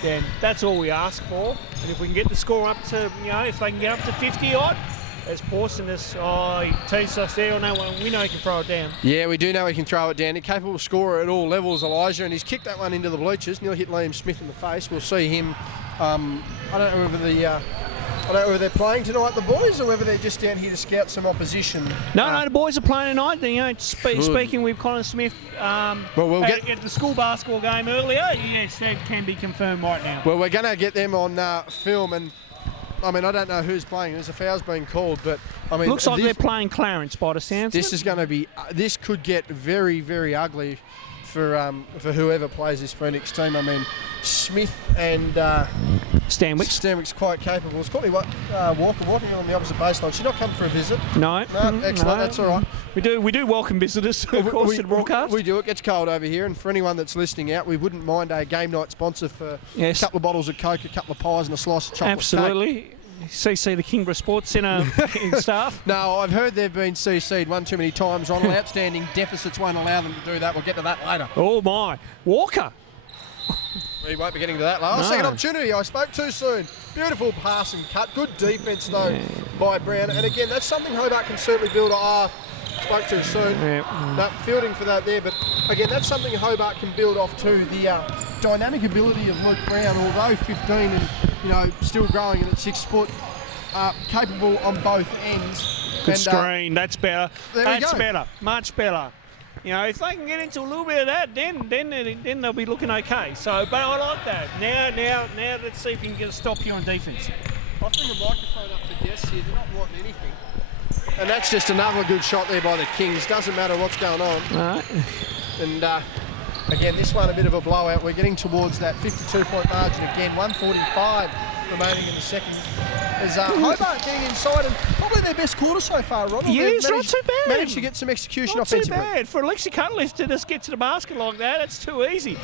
then that's all we ask for. And if we can get the score up to, if they can get up to 50 odd, as Pawson he teased us there on that one, we know he can throw it down. Yeah, we do know he can throw it down. He's capable scorer at all levels, Elijah, and he's kicked that one into the bleachers. Nearly hit Liam Smith in the face. We'll see him. I don't know whether they're playing tonight, the boys, or whether they're just down here to scout some opposition. No, the boys are playing tonight. Speaking with Colin Smith we'll at the school basketball game earlier, yes, that can be confirmed right now. Well, we're going to get them on film, and I mean, I don't know who's playing. There's a foul's being called, but I mean, looks like they're playing Clarence by the sounds. This is going to be. This could get very, very ugly for whoever plays this Phoenix team. I mean, Smith and Stanwick's quite capable. It's Courtney Walker walking on the opposite baseline. She's not come for a visit. No, excellent. No. That's all right. We do welcome visitors, of course, to the broadcast. We do. It gets cold over here, and for anyone that's listening out, we wouldn't mind a game night sponsor for a couple of bottles of Coke, a couple of pies, and a slice of chocolate. Absolutely. Cake. CC the Kingborough Sports Centre staff. No, I've heard they've been CC'd one too many times. Ronald, outstanding deficits won't allow them to do that. We'll get to that later. Oh my, Walker. We won't be getting to that later. No. Second opportunity. I spoke too soon. Beautiful pass and cut. Good defence though by Brown. And again, that's something Hobart can certainly build. Spoke too soon. No, fielding for that there. But again, that's something Hobart can build off too. The dynamic ability of Luke Brown, although 15 and still growing and at 6 foot, capable on both ends. Good screen. That's better. That's better. Much better. If they can get into a little bit of that, then they'll be looking okay. So, but I like that. Now, let's see if we can get a stop here on defence. I bring a microphone up for guests here. They're not wanting anything. And that's just another good shot there by the Kings. Doesn't matter what's going on. All right. And again, this one a bit of a blowout. We're getting towards that 52-point margin again. 1:45 remaining in the second As Hobart getting inside and probably their best quarter so far, Ronald. Yeah, They've it's not too bad. Managed to get some execution Not too offensively. bad. For Alexi Cutliff to just get to the basket like that, it's too easy.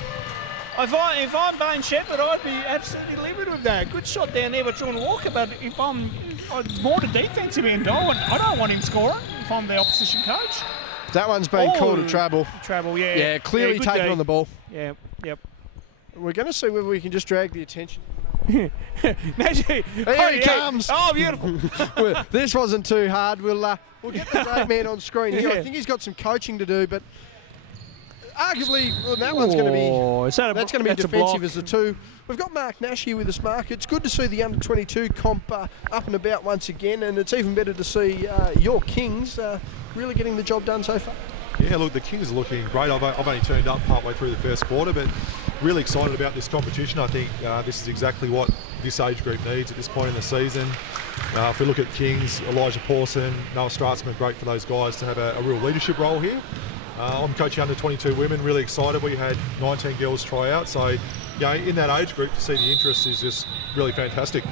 If I'm Bane Shepherd, I'd be absolutely livid with that. Good shot down there by Jordan Walker, but if I'm more the defensive end, I don't want him scoring if I'm the opposition coach. That one's been called a treble. Treble, yeah. Yeah, clearly good taken D. on the ball. Yeah, yep. We're going to see whether we can just drag the attention. Imagine, Here he comes. Oh, beautiful. Well, this wasn't too hard. We'll get the great man on screen here. I think he's got some coaching to do, but arguably, well, that one's going to be that's going to be defensive as the two. We've got Mark Nash here with us, Mark. It's good to see the under-22 comp up and about once again, and it's even better to see your Kings really getting the job done so far. Yeah, look, the Kings are looking great. I've only turned up partway through the first quarter, but really excited about this competition. I think this is exactly what this age group needs at this point in the season. If we look at Kings, Elijah Pawson, Noah Stratzman, great for those guys to have a real leadership role here. I'm coaching under 22 women, really excited. We had 19 girls try out, so in that age group to see the interest is just really fantastic.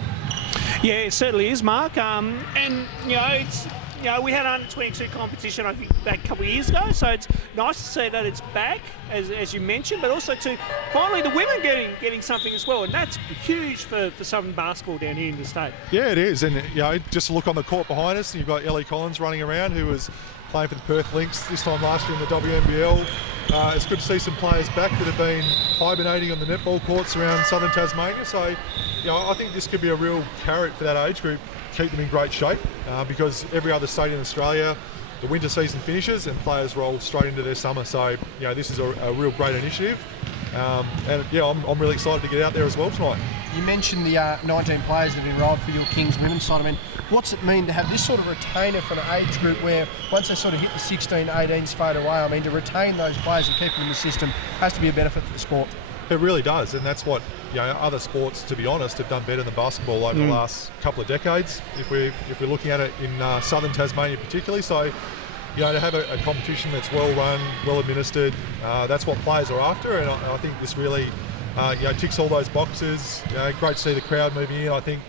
Yeah, it certainly is, Mark. And it's we had under 22 competition I think back a couple of years ago, so it's nice to see that it's back, as you mentioned, but also to finally the women getting something as well, and that's huge for Southern basketball down here in the state. Yeah, it is, and just look on the court behind us, and you've got Ellie Collins running around, who was playing for the Perth Lynx this time last year in the WNBL. It's good to see some players back that have been hibernating on the netball courts around southern Tasmania. So, I think this could be a real carrot for that age group, keep them in great shape, because every other state in Australia, the winter season finishes and players roll straight into their summer. So, this is a real great initiative. I'm really excited to get out there as well tonight. You mentioned the 19 players that have enrolled for your Kings women's side. I mean, what's it mean to have this sort of retainer for an age group where once they sort of hit the 16, 18s fade away? I mean, to retain those players and keep them in the system has to be a benefit for the sport. It really does, and that's what other sports, to be honest, have done better than basketball over the last couple of decades. If we're looking at it in southern Tasmania particularly, so to have a competition that's well run, well administered, that's what players are after, and I think this really ticks all those boxes. Great to see the crowd moving in. I think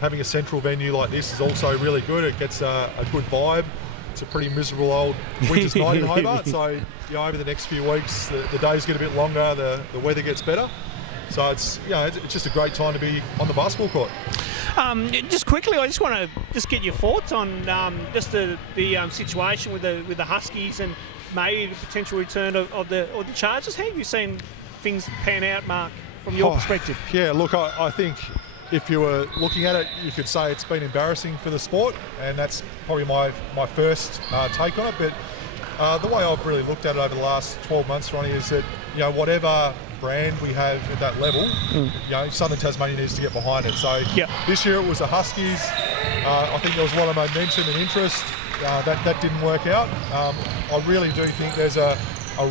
having a central venue like this is also really good. It gets a good vibe. It's a pretty miserable old winter's night in Hobart, so over the next few weeks the days get a bit longer, the weather gets better, so it's just a great time to be on the basketball court. Just quickly, I just want to get your thoughts on just the situation with the Huskies and maybe the potential return of the Chargers. How have you seen things pan out, Mark, from your perspective? Yeah, look, I think if you were looking at it, you could say it's been embarrassing for the sport, and that's probably my first take on it. But the way I've really looked at it over the last 12 months, Ronnie, is that whatever brand we have at that level, Southern Tasmania needs to get behind it. So this year it was the Huskies. I think there was a lot of momentum and interest. That didn't work out. I really do think there's a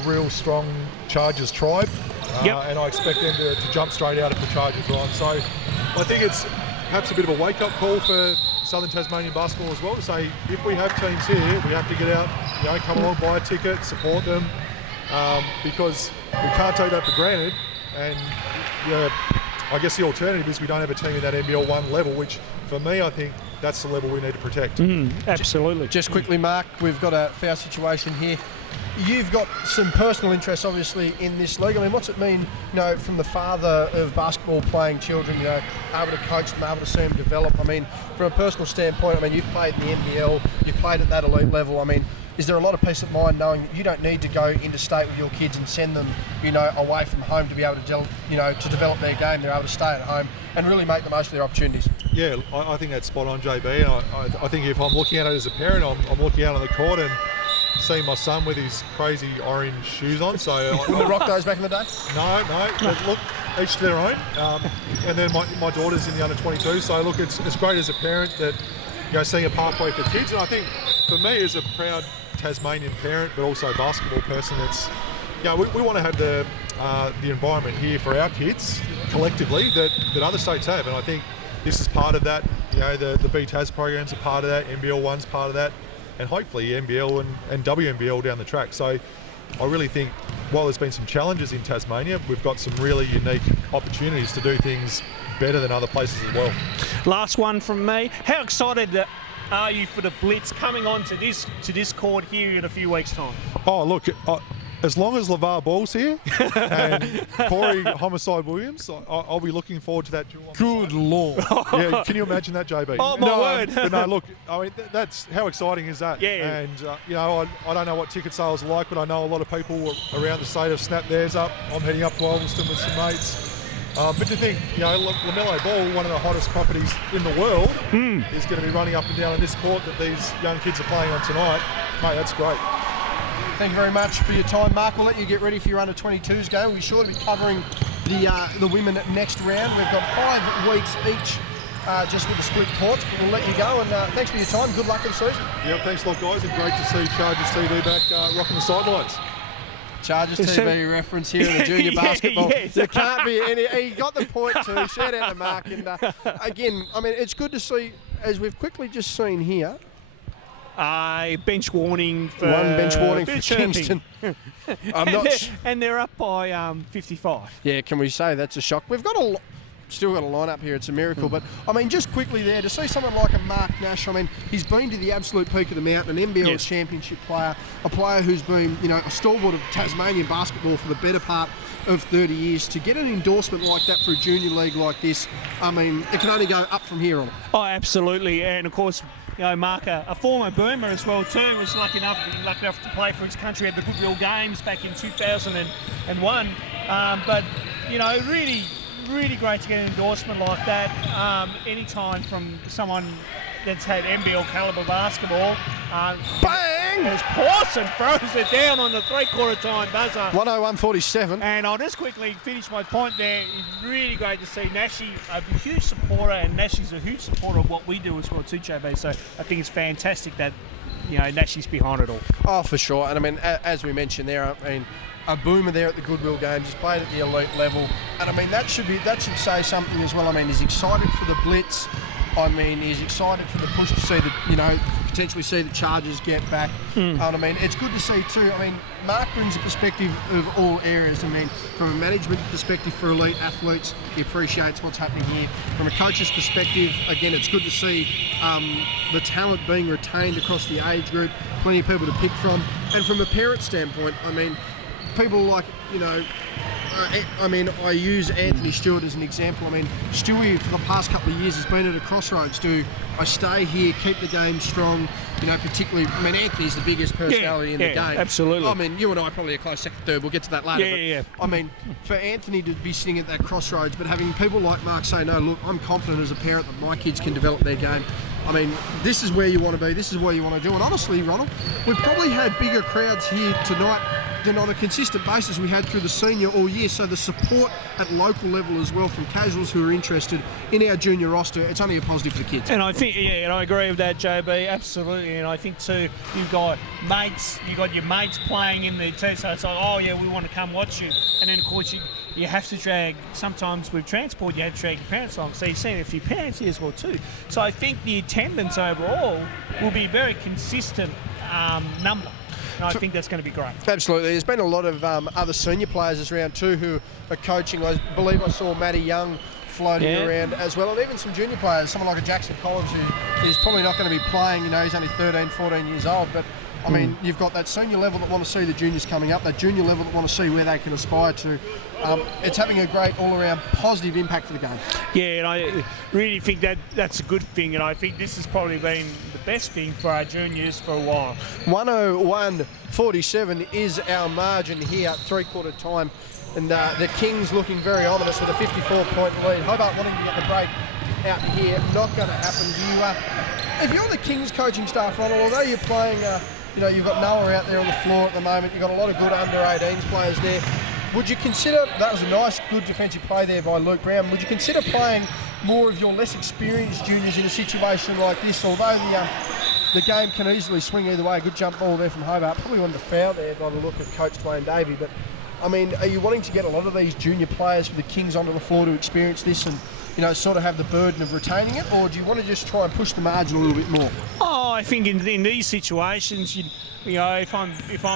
real strong Chargers tribe, and I expect them to jump straight out if the Chargers are on. So I think it's perhaps a bit of a wake-up call for Southern Tasmanian basketball as well, to say if we have teams here, we have to get out, come along, buy a ticket, support them, because we can't take that for granted. And I guess the alternative is we don't have a team in that NBL 1 level, which for me, I think that's the level we need to protect. Absolutely. Just quickly, Mark, we've got a foul situation here. You've got some personal interests, obviously, in this league. I mean, what's it mean, from the father of basketball playing children, able to coach them, able to see them develop? I mean, from a personal standpoint, you've played in the NBL, you've played at that elite level. I mean, is there a lot of peace of mind knowing that you don't need to go interstate with your kids and send them, away from home to be able to, to develop their game? They're able to stay at home and really make the most of their opportunities. Yeah, I think that's spot on, JB. And I think if I'm looking at it as a parent, I'm looking out on the court and seeing my son with his crazy orange shoes on. So Were the rock those back in the day? No. But look, each to their own. And then my daughter's in the under 22. So look, it's great as a parent that seeing a pathway for kids. And I think for me as a proud Tasmanian parent, but also basketball person, it's we want to have the environment here for our kids collectively that other states have, and I think this is part of that. The BTAS programs are part of that, NBL 1's part of that, and hopefully NBL and WNBL down the track. So I really think while there's been some challenges in Tasmania, we've got some really unique opportunities to do things better than other places as well. Last one from me. How excited are you for the Blitz coming on to this court here in a few weeks' time? Oh, look, as long as LeVar Ball's here and Corey Homicide Williams, I'll be looking forward to that duel. Good Lord. Yeah, can you imagine that, JB? Oh, my word. But no, look, I mean, that's how exciting is that? Yeah. And, you know, I don't know what ticket sales are like, but I know a lot of people around the state have snapped theirs up. I'm heading up to Ulverston with some mates. But to think, you know, LaMelo Ball, one of the hottest properties in the world, is going to be running up and down in this court that these young kids are playing on tonight. Mate, that's great. Thank you very much for your time, Mark. We'll let you get ready for your under-22s game. We'll be sure to be covering the women next round. We've got 5 weeks each just with the split courts, but we'll let you go. And thanks for your time. Good luck in the season. Yeah, thanks a lot, guys, and great to see Chargers TV back rocking the sidelines. Chargers TV reference here in the junior basketball. Yes. There can't be any. He got the point too. Shout out to Mark. And again, I mean, it's good to see, as we've quickly just seen here, Bench warning for one bench warning for chirping. Kingston. And they're up by 55. Yeah, can we say that's a shock? We've got still got a lineup here. It's a miracle. But I mean, just quickly there to see someone like a Mark Nash. I mean, he's been to the absolute peak of the mountain, an NBL championship player, a player who's been, you know, a stalwart of Tasmanian basketball for the better part of 30 years. To get an endorsement like that for a junior league like this, I mean, it can only go up from here on. Oh, absolutely. And of course, you know, Mark, a former Boomer as well too, was lucky enough to play for his country at the Goodwill Games back in 2001. But you know, really great to get an endorsement like that. Anytime from someone that's had NBL caliber basketball. Bang! As Pawson throws it down on the three-quarter time buzzer. 101-47. And I'll just quickly finish my point there. It's really great to see Nashi, a huge supporter, and Nashi's a huge supporter of what we do as well too, JB. So I think it's fantastic that, you know, Nashi's behind it all. Oh, for sure. And I mean, as we mentioned there, I mean, a Boomer there at the Goodwill Games, he's played at the elite level, and I mean that should say something as well. I mean, he's excited for the Blitz. I mean, he's excited for the push to see the, you know, potentially see the Chargers get back. And I mean, it's good to see too. I mean, Mark brings a perspective of all areas. I mean, from a management perspective for elite athletes, he appreciates what's happening here. From a coach's perspective, again, it's good to see the talent being retained across the age group, plenty of people to pick from. And from a parent standpoint, I mean, people like, you know, I mean, I use Anthony Stewart as an example. I mean, Stewie for the past couple of years has been at a crossroads. Do I stay here, keep the game strong? You know, particularly, I mean, Anthony's the biggest personality in the game. Absolutely. I mean, you and I are probably a close second, third. We'll get to that later. Yeah. I mean, for Anthony to be sitting at that crossroads, but having people like Mark say, no, look, I'm confident as a parent that my kids can develop their game. I mean, this is where you want to be. This is what you want to do. And honestly, Ronald, we've probably had bigger crowds here tonight than on a consistent basis we had through the senior all year. So the support at local level as well from casuals who are interested in our junior roster, it's only a positive for the kids. And I think, and I agree with that, JB, absolutely. And I think too, you've got your mates playing in there too. So it's like, oh yeah, we want to come watch you. And then of course you have to drag, sometimes with transport, you have to drag your parents along. So you're seeing a few parents here as well too. So I think the attendance overall will be a very consistent number. And I think that's going to be great. Absolutely. There's been a lot of other senior players this round too who are coaching. I believe I saw Matty Young floating around as well, and even some junior players, someone like a Jackson Collins who is probably not going to be playing. You know, he's only 13, 14 years old, but I mean, you've got that senior level that want to see the juniors coming up, that junior level that want to see where they can aspire to. It's having a great all-around positive impact for the game. Yeah, and I really think that's a good thing, and I think this has probably been the best thing for our juniors for a while. 101-47 is our margin here, three-quarter time, and the Kings looking very ominous with a 54-point lead. Hobart wanting to get the break out here, not going to happen. If you're the Kings coaching staff, Ronald, although you're playing, you know, you've got Noah out there on the floor at the moment, you've got a lot of good under-18s players there. Would you consider, that was a nice, good defensive play there by Luke Brown, would you consider playing more of your less experienced juniors in a situation like this? Although the game can easily swing either way, a good jump ball there from Hobart, probably wanted to foul there by the look of Coach Dwayne Davey, but I mean, are you wanting to get a lot of these junior players for the Kings onto the floor to experience this and, you know, sort of have the burden of retaining it, or do you want to just try and push the margin a little bit more? Oh, I think in these situations, you know, if I'm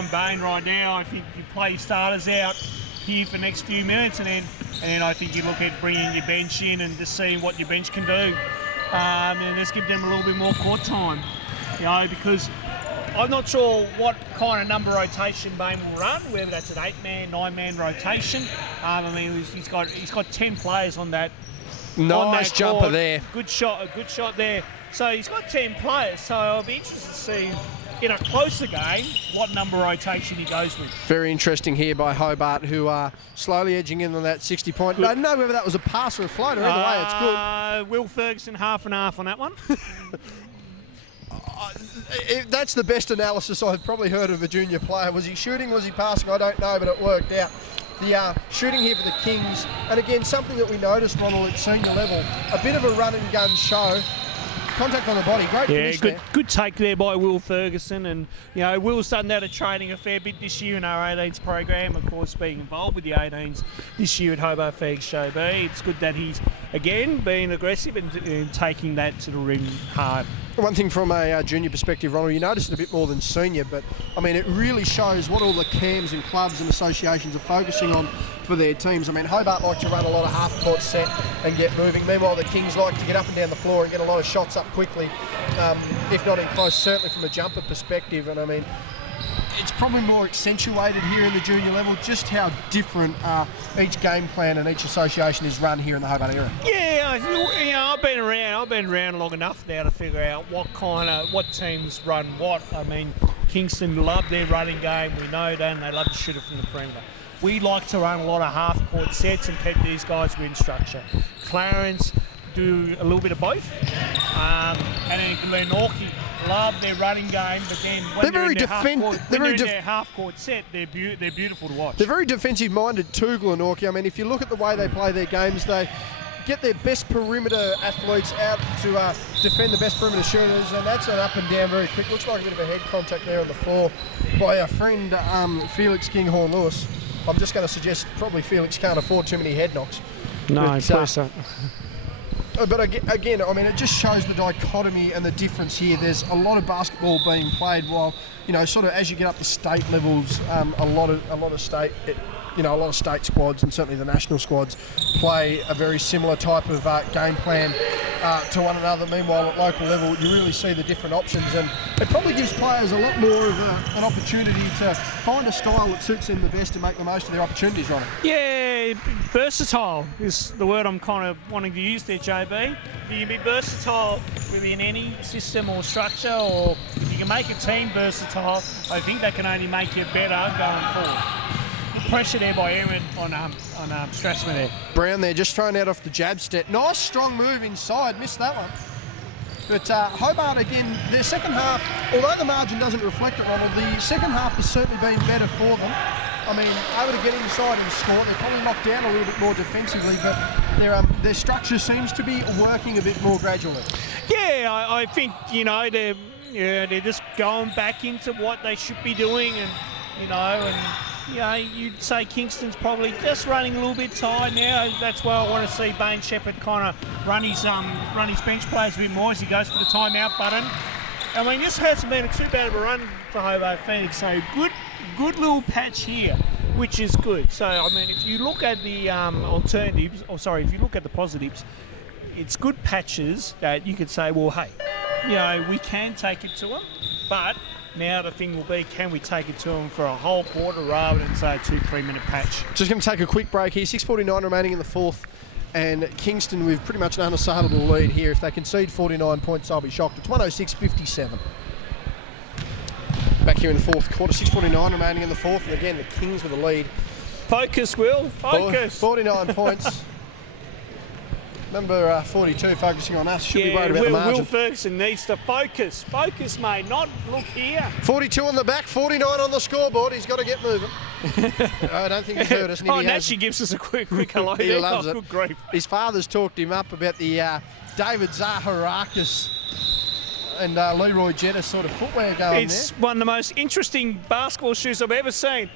Bain right now, I think you play your starters out, here for the next few minutes, and then I think you look at bringing your bench in and just seeing what your bench can do, and just give them a little bit more court time, because I'm not sure what kind of number rotation Bain will run, whether that's an 8-man, 9-man rotation. He's got 10 players on that. Nice jumper court. there. A good shot there. So he's got 10 players. So I'll be interested to see in a closer game what number rotation he goes with. Very interesting here by Hobart, who are slowly edging in on that 60-point. I don't know whether that was a pass or a floater. Either way, it's good. Will Ferguson half and half on that one. That's the best analysis I've probably heard of a junior player. Was he shooting? Was he passing? I don't know, but it worked out. The shooting here for the Kings, and again, something that we noticed, Ronald, at senior level, a bit of a run and gun show. Contact on the body, great finish there. Good take there by Will Ferguson, and Will's done that at training a fair bit this year in our 18s program, of course being involved with the 18s this year at Hobart Fegs Show B. It's good that he's again being aggressive and taking that to the rim hard. One thing from a junior perspective, Ronald, you noticed it a bit more than senior, but I mean, it really shows what all the CAMs and clubs and associations are focusing on for their teams. I mean, Hobart like to run a lot of half-court set and get moving. Meanwhile, the Kings like to get up and down the floor and get a lot of shots up quickly, if not in close, certainly from a jumper perspective. And I mean, it's probably more accentuated here in the junior level, just how different each game plan and each association is run here in the Hobart area. Yeah, I've been around long enough now to figure out what teams run what. I mean, Kingston love their running game, we know that, and they love to shoot it from the perimeter. We like to run a lot of half-court sets and keep these guys within structure. Clarence do a little bit of both, and then Glenorchy love their running game, but then when they're in their half-court set, they're beautiful to watch. They're very defensive-minded too, Glenorchy. I mean, if you look at the way they play their games, they get their best perimeter athletes out to defend the best perimeter shooters, and that's an up and down very quick. Looks like a bit of a head contact there on the floor by our friend Felix Kinghorn-Lewis. I'm just going to suggest probably Felix can't afford too many head knocks. No, please don't. But again, I mean, it just shows the dichotomy and the difference here. There's a lot of basketball being played while, sort of as you get up to state levels, a lot of state squads and certainly the national squads play a very similar type of game plan to one another. Meanwhile, at local level, you really see the different options, and it probably gives players a lot more of an opportunity to find a style that suits them the best and make the most of their opportunities on it. Yeah, versatile is the word I'm kind of wanting to use there, JB. You can be versatile within any system or structure, or if you can make a team versatile, I think that can only make you better going forward. Pressure there by Aaron on Strassman there. Brown there, just thrown out off the jab step. Nice strong move inside, missed that one. But Hobart, again, their second half, although the margin doesn't reflect it, Ronald, the second half has certainly been better for them. I mean, able to get inside and score. They're probably knocked down a little bit more defensively, but their structure seems to be working a bit more gradually. Yeah, I think, they're just going back into what they should be doing, and you'd say Kingston's probably just running a little bit tired now. That's why I want to see Bain Shepherd kind of run his bench players a bit more as he goes for the timeout button. I mean, this hasn't been too bad of a run for Hobart Phoenix, so good little patch here, which is good. So, I mean, if you look at the if you look at the positives, it's good patches that you could say, well, hey, we can take it to them, but now the thing will be, can we take it to them for a whole quarter rather than, say, a 2-3 minute patch? Just going to take a quick break here. 6:49 remaining in the fourth. And Kingston with pretty much an unassailable lead here. If they concede 49 points, I'll be shocked. It's 106-57. Back here in the fourth quarter. 6:49 remaining in the fourth. And again, the Kings with the lead. Focus, Will. Focus. 49 points. Number 42 focusing on us. Should be worried about the margin. Will Ferguson needs to focus. Focus, mate. Not look here. 42 on the back, 49 on the scoreboard. He's got to get moving. I don't think he's heard us. And actually gives us a quick hello. He loves it. Good grief. His father's talked him up about the David Zaharakis and Leroy Jetta sort of footwear going It's one of the most interesting basketball shoes I've ever seen.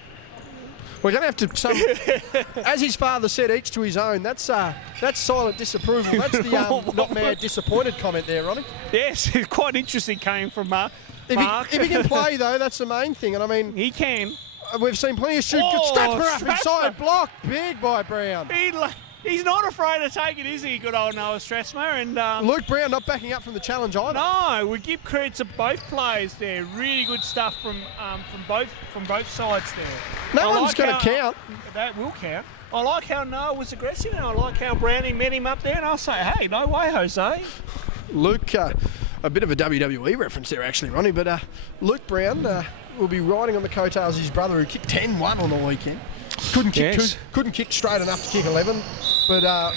We're going to have to, as his father said, each to his own. That's silent disapproval. That's the not mad disappointed comment there, Ronnie. Yes, it's quite interesting coming from Mark. If he can play, though, that's the main thing. And I mean, he can. we've seen plenty of shoot. Oh, Strathmore up Strathmore. inside, block, big by Brown. He's not afraid to take it, is he, good old Noah Strathmore? And Luke Brown not backing up from the challenge either. no, we give credit to both players there. Really good stuff from both sides there. No I one's like going to how- count. That will count. I like how Noah was aggressive, and I like how Brownie met him up there. And I'll say, hey, no way, Jose. Luke, a bit of a WWE reference there actually, Ronnie, but Luke Brown will be riding on the coattails of his brother who kicked 10-1 on the weekend. Couldn't kick straight enough to kick 11, but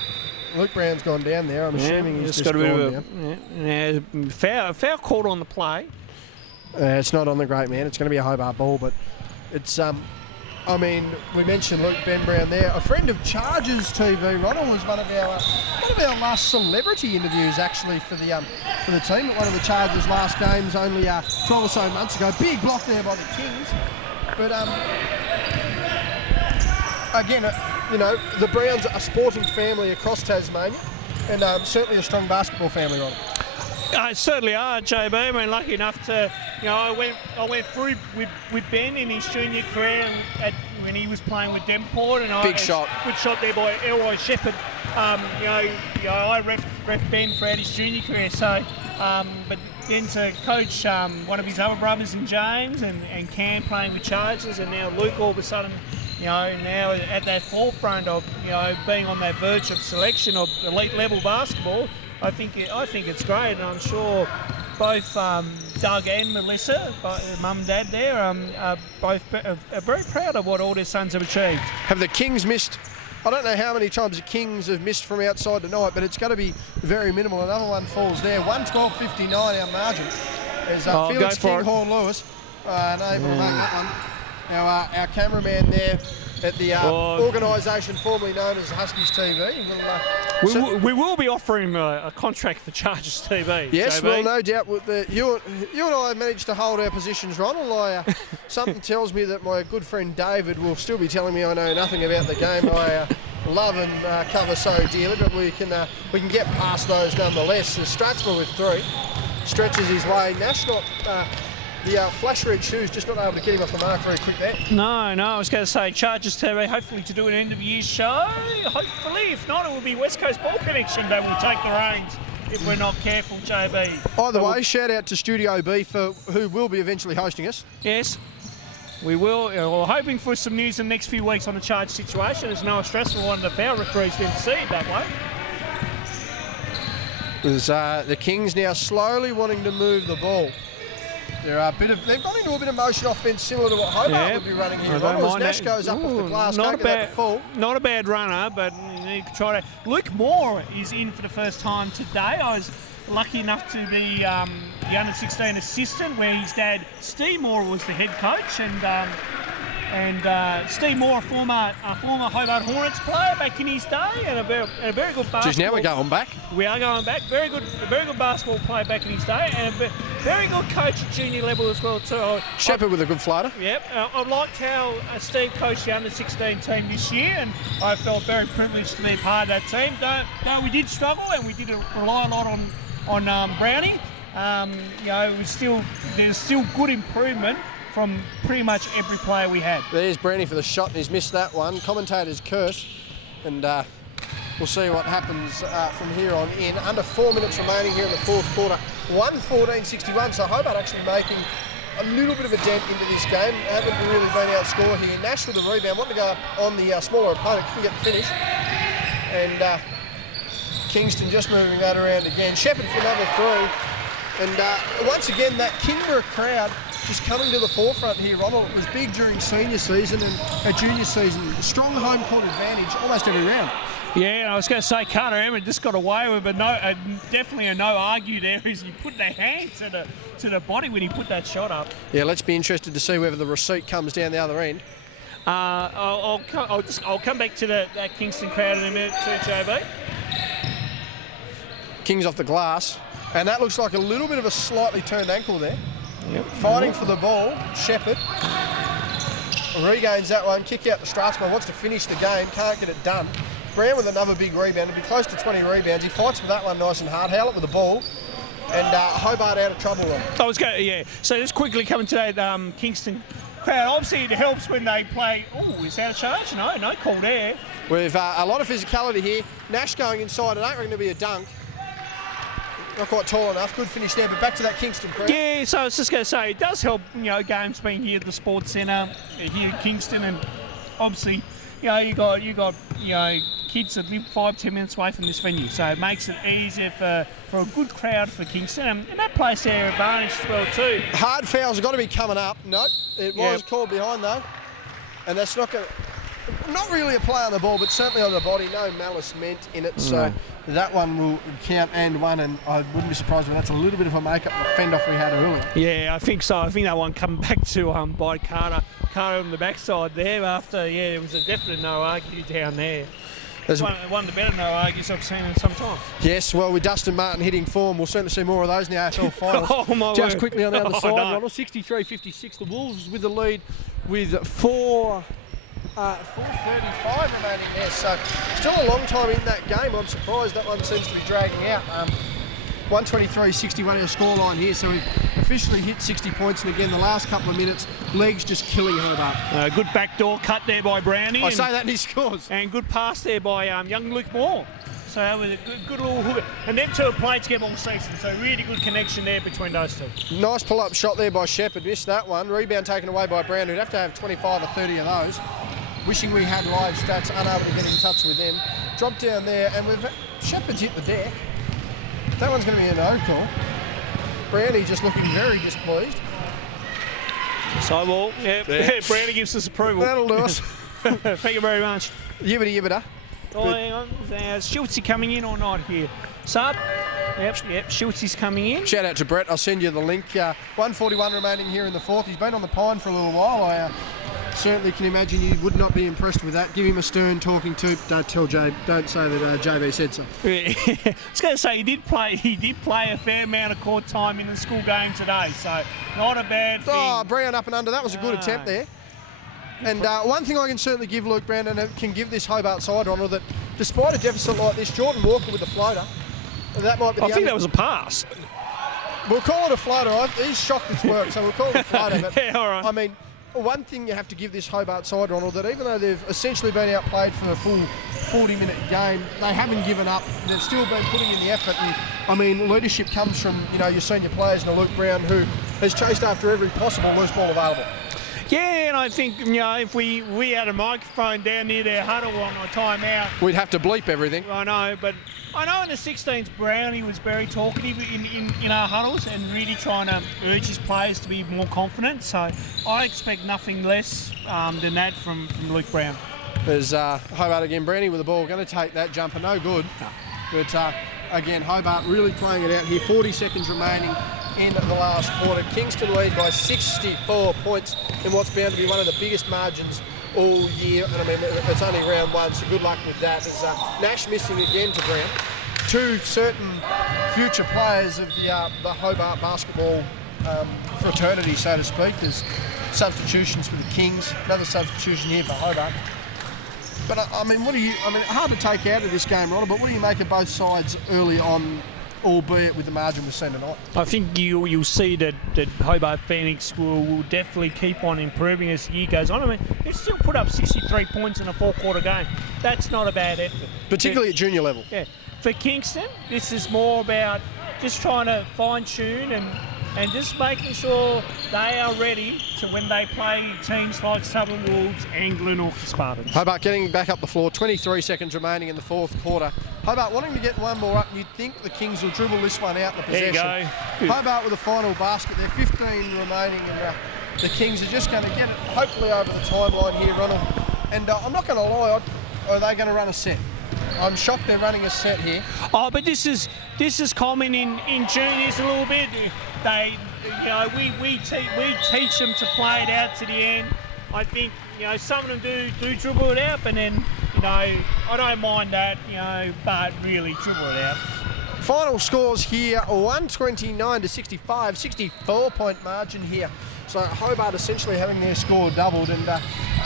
Luke Brown's gone down there. I'm assuming he's just got a bit gone of now. foul called on the play. It's not on the great man. It's going to be a Hobart ball, but it's I mean, we mentioned Luke Ben Brown there. A friend of Chargers TV, Ronald, was one of our last celebrity interviews actually for the team at one of the Chargers' last games only 12 or so months ago. Big block there by the Kings, but again, you know, the Browns are a sporting family across Tasmania, and certainly a strong basketball family, Ronald. Certainly are, JB. I mean, lucky enough to, you know, I went through with Ben in his junior career when he was playing with Devonport, and Big shot. Good shot there by Elroy Shepherd. You know, I ref Ben throughout his junior career. So, but then to coach one of his other brothers in James and Cam playing with Chargers, and now Luke all of a sudden, you know, now at that forefront of, you know, being on that verge of selection of elite level basketball. I think it's great, and I'm sure both Doug and Melissa, mum and dad there, are both are very proud of what all their sons have achieved. Have the Kings missed? I don't know how many times the Kings have missed from outside tonight, but it's going to be very minimal. Another one falls there. 112.59 our margin. As Felix Kinghorn Lewis unable to make that one. Our cameraman there at the organisation formerly known as Huskies TV We will be offering a contract for Chargers TV. Yes, JB. well, no doubt. With you and I managed to hold our positions, Ronald. Something tells me that my good friend David will still be telling me I know nothing about the game I love and cover so dearly, but we can get past those nonetheless. As Strathmore with 3 stretches his way. Nash not. The flash red shoes just not able to get him off the mark very quick there. No, I was going to say Chargers TV, hopefully to do an end of year show. Hopefully, if not, it will be West Coast Ball Connection that will take the reins if we're not careful, JB. Either way, shout out to Studio B for who will be eventually hosting us. Yes, we will. We're hoping for some news in the next few weeks on the charge situation, as Noah Strathmore, one of the foul referees, didn't see it that way. There's the Kings now slowly wanting to move the ball. They've got into a bit of motion offence similar to what Hobart would be running here. As Nash goes up off the glass, can't get that to fall. Not a bad runner, but you could try to. Luke Moore is in for the first time today. I was lucky enough to be the under-16 assistant, where his dad Steve Moore was the head coach, and Steve Moore, a former Hobart Hornets player back in his day, and a very good basketball. Just now we're going back. We are going back. Very good basketball player back in his day, and a very good coach at junior level as well too. Shepherd with a good floater. Yep. I liked how Steve coached the under-16 team this year, and I felt very privileged to be a part of that team. Though we did struggle, and we did rely a lot on Brownie. You know, there's still good improvement from pretty much every player we had. There's Brownie for the shot, and he's missed that one. Commentators curse, and we'll see what happens from here on in. Under 4 minutes remaining here in the fourth quarter. 114.61, so Hobart actually making a little bit of a dent into this game. Haven't really been outscored here. Nash with the rebound, wanting to go up on the smaller opponent, couldn't get the finish. And Kingston just moving that around again. Shepherd for another 3. And once again, that Kingborough crowd just coming to the forefront here, Ronald. It was big during senior season and junior season. Strong home court advantage almost every round. Yeah, I was going to say Carter Emmett just got away with it, but definitely a no argue there as he put the hand to the body when he put that shot up. Yeah, let's be interested to see whether the receipt comes down the other end. I'll come back to that Kingston crowd in a minute too, JB. Kings off the glass, and that looks like a little bit of a slightly turned ankle there. Yep. Fighting for the ball, Shepherd regains that one, kick out to Strathmore, wants to finish the game, can't get it done. Brown with another big rebound, it'll be close to 20 rebounds. He fights for that one nice and hard. Howlett with the ball, and Hobart out of trouble. I was going, yeah. So just quickly coming to that Kingston crowd. Obviously, it helps when they play. Oh, is that a charge? No call there. We've a lot of physicality here. Nash going inside. I don't reckon it'll be a dunk. Not quite tall enough. Good finish there, but back to that Kingston crowd. Yeah, so I was just going to say, it does help, games being here at the Sports Centre, here at Kingston, and obviously, you got kids that live 5-10 minutes away from this venue, so it makes it easier for a good crowd for Kingston, and that plays their advantage as well too. Hard fouls have got to be coming up. Nope, it was called behind though, and that's not going to... Not really a play on the ball, but certainly on the body. No malice meant in it, so that one will count and one, and I wouldn't be surprised if that's a little bit of a make-up fend-off we had earlier. Yeah, I think so. I think that one coming back to by Carter on the backside there after, it was a definite no argue down there. One of the better no argues I've seen in some time. Yes, well, with Dustin Martin hitting form, we'll certainly see more of those in the AFL finals. Oh, my Just word. quickly on the other side, No. Ronald, 63-56. The Wolves with the lead with 4:35 remaining there, so still a long time in that game. I'm surprised that one seems to be dragging out. 123-61 our scoreline here, so we've officially hit 60 points, and again the last couple of minutes, legs just killing Hobart. Good backdoor cut there by Brownie. I say that and he scores. And good pass there by young Luke Moore. So that was a good little hook. And them two have played together all season, so really good connection there between those two. Nice pull-up shot there by Shepherd, missed that one. Rebound taken away by Brown, who'd have to have 25 or 30 of those. Wishing we had live stats, unable to get in touch with them. Dropped down there, and Shepherd's hit the deck. That one's going to be a no call. Brownie just looking very displeased. Side ball. Yeah. Brownie gives us approval. That'll do us. Thank you very much. Yibbity yibbita. Oh, hang on. Is Schultzy coming in or not here? Sub. Yep. Schultzy's coming in. Shout out to Brett. I'll send you the link. 141 remaining here in the fourth. He's been on the pine for a little while. I certainly can imagine you would not be impressed with that. Give him a stern talking to. Don't say that JB said so. I was going to say he did play a fair amount of court time in the school game today, so not a bad thing. Oh, Brown up and under. That was a good attempt there. And one thing I can certainly give Luke Brown, and can give this Hobart side, Ronald, that despite a deficit like this, Jordan Walker with the floater, that might be the I think that was a pass. We'll call it a floater. He's shocked it's worked, so we'll call it a floater. But, Yeah, all right. I mean, one thing you have to give this Hobart side, Ronald, that even though they've essentially been outplayed for a full 40-minute game, they haven't given up. They've still been putting in the effort. And, I mean, leadership comes from, your senior players and Luke Brown, who has chased after every possible loose ball available. Yeah, and I think, if we had a microphone down near their huddle on a timeout. We'd have to bleep everything. I know, but I know in the 16s, Brownie was very talkative in our huddles and really trying to urge his players to be more confident. So I expect nothing less than that from Luke Brown. There's Hobart again. Brownie with the ball. Going to take that jumper. No good. But again, Hobart really playing it out here. 40 seconds remaining in the last quarter. Kingston lead by 64 points in what's bound to be one of the biggest margins all year. And I mean, it's only round one, so good luck with that. There's Nash missing again to Brown. Two certain future players of the Hobart basketball fraternity, so to speak. There's substitutions for the Kings, another substitution here for Hobart. But hard to take out of this game, Ronald, but what do you make of both sides early on, albeit with the margin we've seen tonight? I think you'll see that Hobart Phoenix will definitely keep on improving as the year goes on. I mean, they've still put up 63 points in a four-quarter game. That's not a bad effort. Particularly at junior level. Yeah. For Kingston, this is more about just trying to fine-tune and just making sure they are ready to when they play teams like Southern Wolves, England or Spartans. Hobart getting back up the floor, 23 seconds remaining in the fourth quarter. Hobart wanting to get one more up, and you'd think the Kings will dribble this one out in the possession. There you go. Good. Hobart with a final basket there, 15 remaining, and the Kings are just going to get it, hopefully over the timeline here, Ronald. And I'm not going to lie, are they going to run a set? I'm shocked they're running a set here. Oh, but this is common in juniors a little bit. We teach them to play it out to the end. I think some of them do dribble it out, and then I don't mind that, but really dribble it out. Final scores here: 129-65, 64-point margin here. So Hobart essentially having their score doubled, and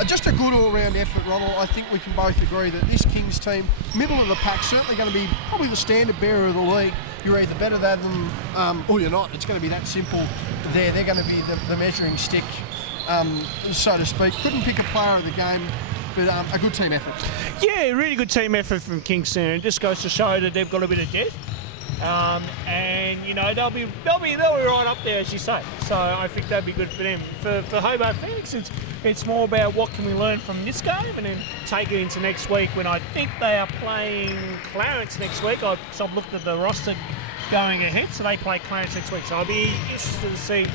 just a good all-round effort, Ronald. I think we can both agree that this Kings team, middle of the pack, certainly going to be probably the standard bearer of the league. You're either better than them or you're not. It's going to be that simple there. They're going to be the measuring stick so to speak. Couldn't pick a player of the game, but a good team effort. Yeah, really good team effort from Kingston. It just goes to show that they've got a bit of depth. And you know they'll be right up there, as you say. So I think that'd be good for them. For Hobart Phoenix, it's more about what can we learn from this game, and then take it into next week when I think they are playing Clarence next week. I've looked at the roster going ahead, so they play Clarence next week. So I'll be interested to see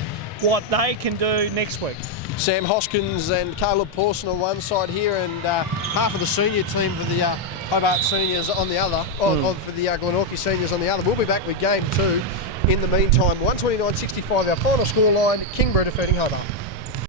what they can do next week. Sam Hoskins and Caleb Pawson on one side here, and half of the senior team for the Hobart seniors on the other, for the Glenorchy seniors on the other. We'll be back with game 2. In the meantime, 129-65 our final scoreline. Kingborough defeating Hobart.